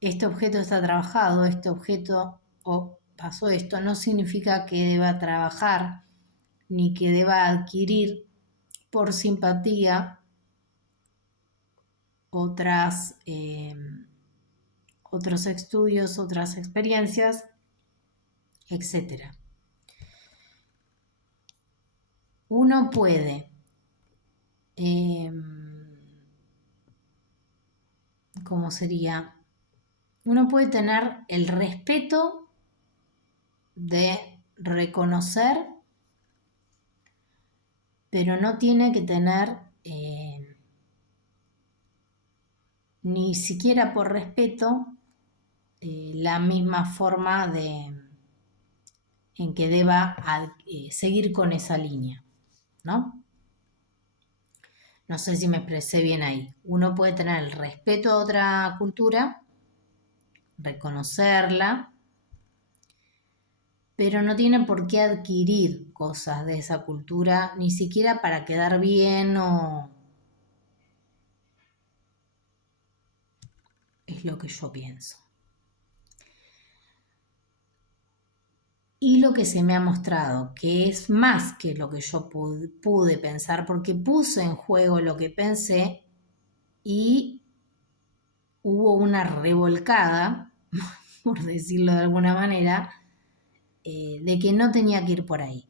este objeto o pasó esto, no significa que deba trabajar ni que deba adquirir por simpatía otros estudios, otras experiencias, etc. Uno puede ¿cómo sería? Uno puede tener el respeto de reconocer, pero no tiene que tener ni siquiera por respeto la misma forma en que deba seguir con esa línea, ¿no? No sé si me expresé bien ahí. Uno puede tener el respeto a otra cultura, reconocerla, pero no tiene por qué adquirir cosas de esa cultura, ni siquiera para quedar bien o... Es lo que yo pienso. Y lo que se me ha mostrado, que es más que lo que yo pude pensar, porque puse en juego lo que pensé y hubo una revolcada, por decirlo de alguna manera, de que no tenía que ir por ahí.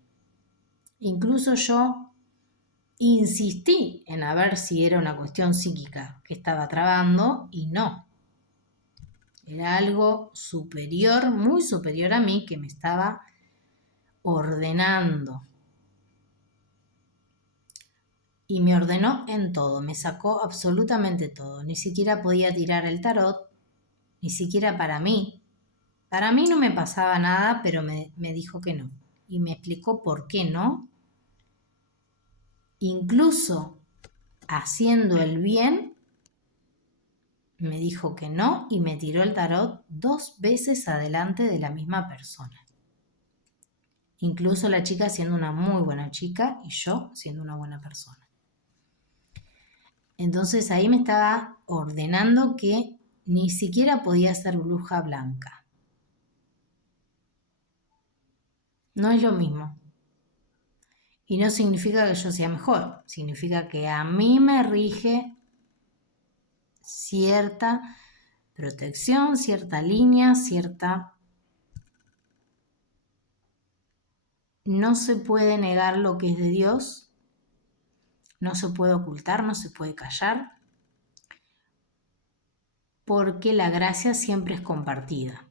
Incluso yo insistí en a ver si era una cuestión psíquica que estaba trabando y no. Era algo superior, muy superior a mí, que me estaba ordenando. Y me ordenó en todo, me sacó absolutamente todo. Ni siquiera podía tirar el tarot, ni siquiera para mí. Para mí no me pasaba nada, pero me dijo que no. Y me explicó por qué no. Incluso haciendo el bien, me dijo que no y me tiró el tarot 2 veces adelante de la misma persona. Incluso la chica siendo una muy buena chica y yo siendo una buena persona. Entonces ahí me estaba ordenando que ni siquiera podía ser bruja blanca. No es lo mismo. Y no significa que yo sea mejor. Significa que a mí me rige cierta protección, cierta línea, cierta... No se puede negar lo que es de Dios. No se puede ocultar, no se puede callar. Porque la gracia siempre es compartida.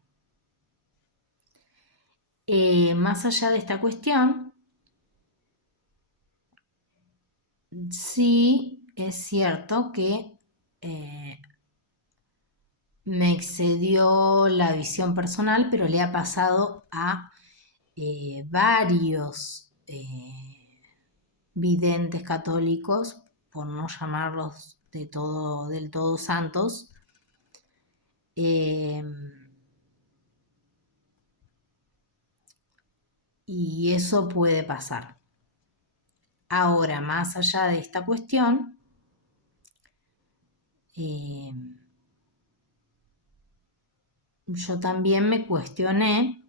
Más allá de esta cuestión, sí es cierto que me excedió la visión personal, pero le ha pasado a varios videntes católicos, por no llamarlos del Todos Santos. Y eso puede pasar. Ahora, más allá de esta cuestión, yo también me cuestioné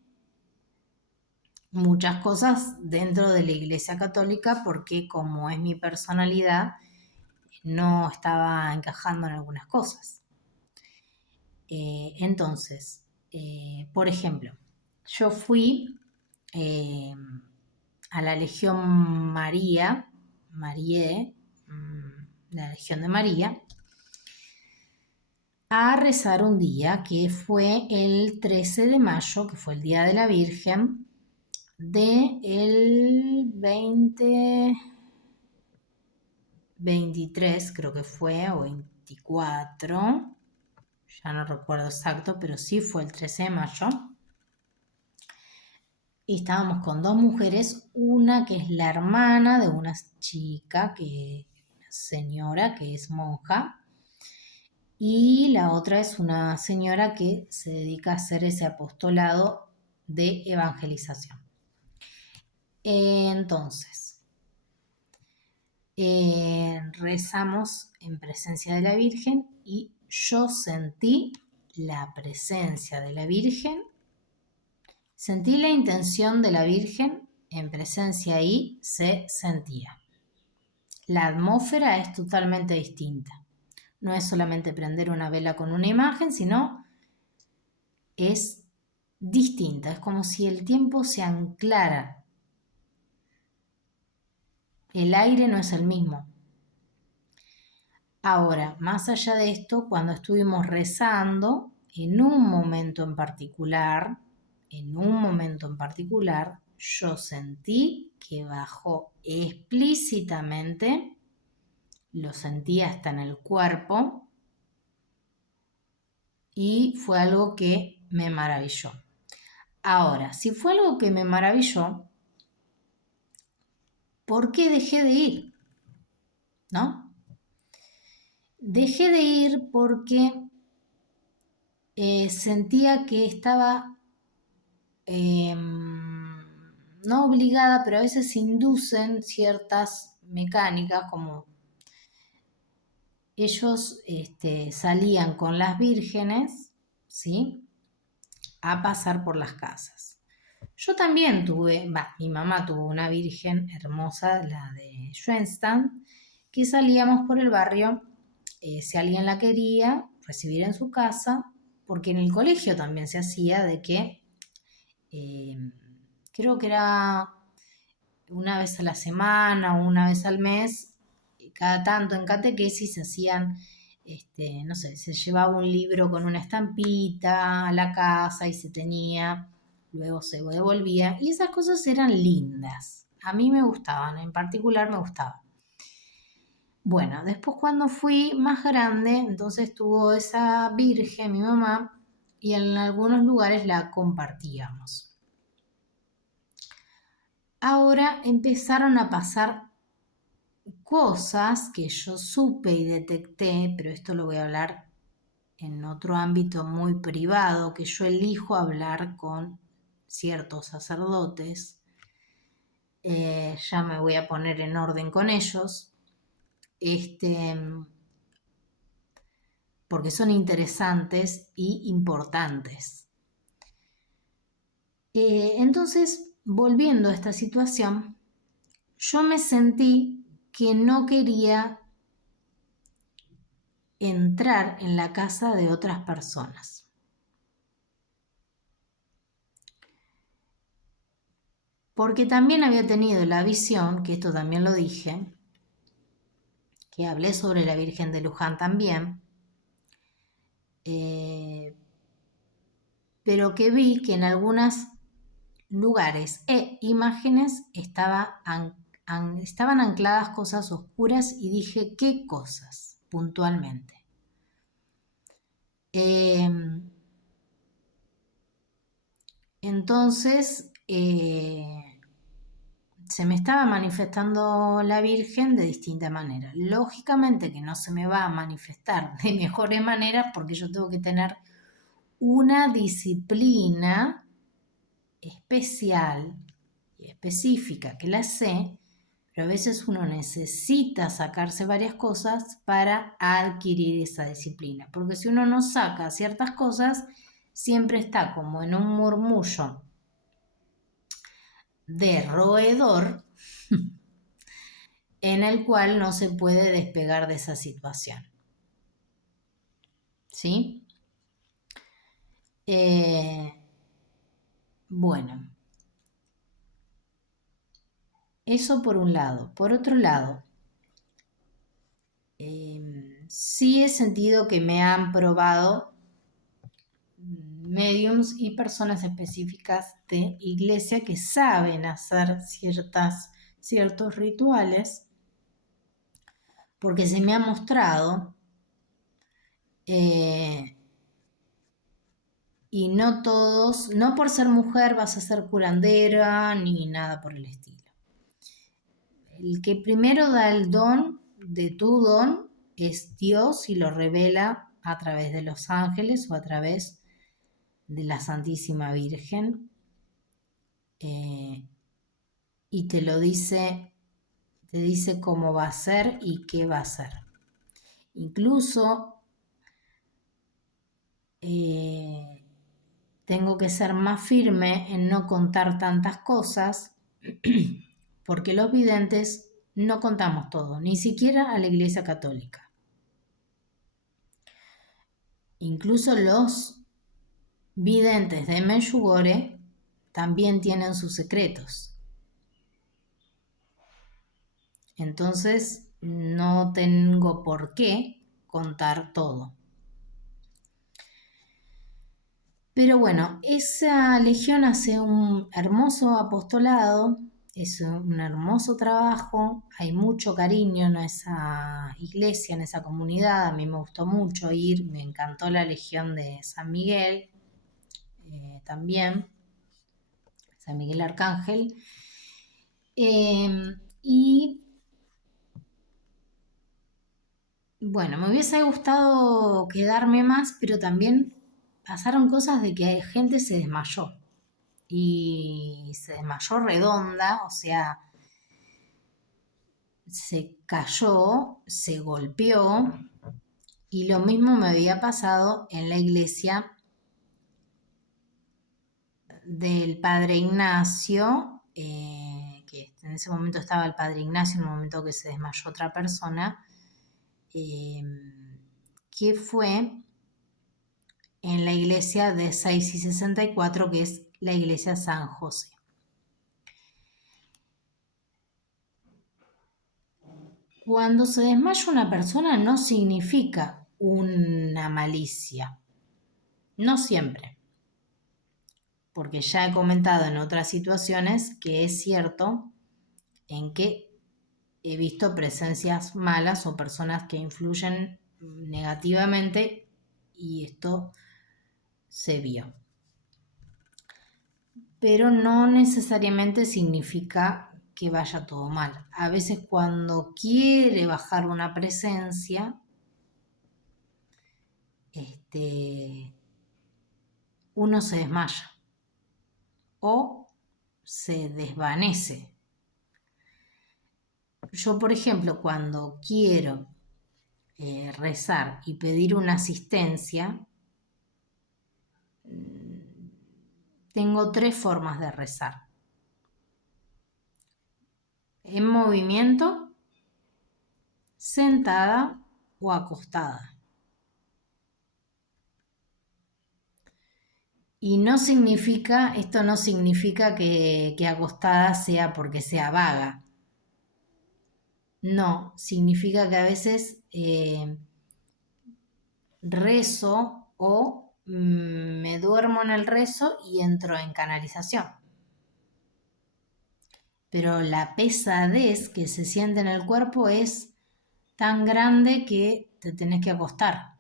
muchas cosas dentro de la Iglesia Católica porque como es mi personalidad, no estaba encajando en algunas cosas. Entonces, por ejemplo, yo fui a la Legión María, la Legión de María, a rezar un día que fue el 13 de mayo, que fue el Día de la Virgen, del 2023, creo que fue, o 24, ya no recuerdo exacto, pero sí fue el 13 de mayo. Y estábamos con dos mujeres, una que es la hermana de una chica, una señora que es monja, y la otra es una señora que se dedica a hacer ese apostolado de evangelización. Entonces, rezamos en presencia de la Virgen y yo sentí la presencia de la Virgen, sentí la intención de la Virgen en presencia y se sentía. La atmósfera es totalmente distinta. No es solamente prender una vela con una imagen, sino es distinta. Es como si el tiempo se anclara. El aire no es el mismo. Ahora, más allá de esto, cuando estuvimos rezando, en un momento en particular, yo sentí que bajó explícitamente, lo sentí hasta en el cuerpo, y fue algo que me maravilló. Ahora, si fue algo que me maravilló, ¿por qué dejé de ir? ¿No? Dejé de ir porque sentía que estaba no obligada, pero a veces inducen ciertas mecánicas, como ellos salían con las vírgenes, ¿sí?, a pasar por las casas. Yo también mi mamá tuvo una virgen hermosa, la de Schoenstatt, que salíamos por el barrio, si alguien la quería recibir en su casa, porque en el colegio también se hacía de que, creo que era una vez a la semana o una vez al mes, cada tanto en catequesis se hacían, no sé, se llevaba un libro con una estampita a la casa y se tenía, luego se devolvía, y esas cosas eran lindas. A mí me gustaban, en particular me gustaban. Bueno, después cuando fui más grande, entonces tuvo esa virgen mi mamá y en algunos lugares la compartíamos. Ahora empezaron a pasar cosas que yo supe y detecté, pero esto lo voy a hablar en otro ámbito muy privado, que yo elijo hablar con ciertos sacerdotes. Ya me voy a poner en orden con ellos, porque son interesantes y importantes. Entonces, volviendo a esta situación, yo me sentí que no quería entrar en la casa de otras personas. Porque también había tenido la visión, que esto también lo dije, que hablé sobre la Virgen de Luján también, pero que vi que en algunos lugares e imágenes estaban ancladas cosas oscuras y dije, ¿qué cosas puntualmente? Entonces, se me estaba manifestando la Virgen de distinta manera. Lógicamente que no se me va a manifestar de mejores maneras porque yo tengo que tener una disciplina especial y específica que la sé, pero a veces uno necesita sacarse varias cosas para adquirir esa disciplina, porque si uno no saca ciertas cosas, siempre está como en un murmullo de roedor en el cual no se puede despegar de esa situación. ¿Sí? Bueno, eso por un lado. Por otro lado, sí he sentido que me han probado mediums y personas específicas de iglesia que saben hacer ciertos rituales, porque se me ha mostrado, y no todos, no por ser mujer vas a ser curandera ni nada por el estilo. El que primero da el don de tu don es Dios y lo revela a través de los ángeles o a través de la Santísima Virgen, y te dice cómo va a ser y qué va a ser. Incluso tengo que ser más firme en no contar tantas cosas porque los videntes no contamos todo, ni siquiera a la Iglesia Católica. Incluso los videntes de Medjugorje también tienen sus secretos. Entonces no tengo por qué contar todo. Pero bueno, esa legión hace un hermoso apostolado, es un hermoso trabajo, hay mucho cariño en esa iglesia, en esa comunidad, a mí me gustó mucho ir, me encantó la legión de San Miguel, también, San Miguel Arcángel, y bueno, me hubiese gustado quedarme más, pero también pasaron cosas de que gente se desmayó. Y se desmayó redonda, o sea, se cayó, se golpeó, y lo mismo me había pasado en la iglesia del Padre Ignacio, que en ese momento estaba el Padre Ignacio, en el momento que se desmayó otra persona, que fue en la iglesia de 6 y 64, que es la iglesia San José. Cuando se desmaya una persona no significa una malicia, no siempre, porque ya he comentado en otras situaciones que es cierto en que he visto presencias malas o personas que influyen negativamente y esto se vio. Pero no necesariamente significa que vaya todo mal. A veces cuando quiere bajar una presencia, uno se desmaya o se desvanece. Yo, por ejemplo, cuando quiero rezar y pedir una asistencia, tengo 3 formas de rezar. En movimiento, sentada o acostada. Y esto no significa que acostada sea porque sea vaga. No, significa que a veces rezo o me duermo en el rezo y entro en canalización. Pero la pesadez que se siente en el cuerpo es tan grande que te tenés que acostar.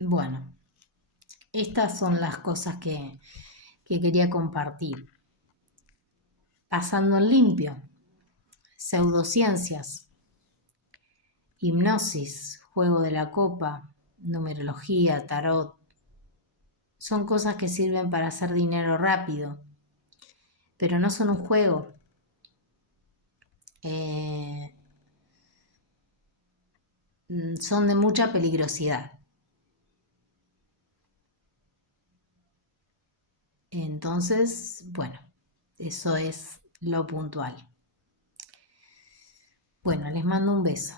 Bueno, Estas son las cosas que quería compartir. Pasando en limpio, pseudociencias, hipnosis, juego de la copa, numerología, tarot. Son cosas que sirven para hacer dinero rápido, pero no son un juego. Son de mucha peligrosidad. Entonces, bueno, eso es lo puntual. Bueno, les mando un beso.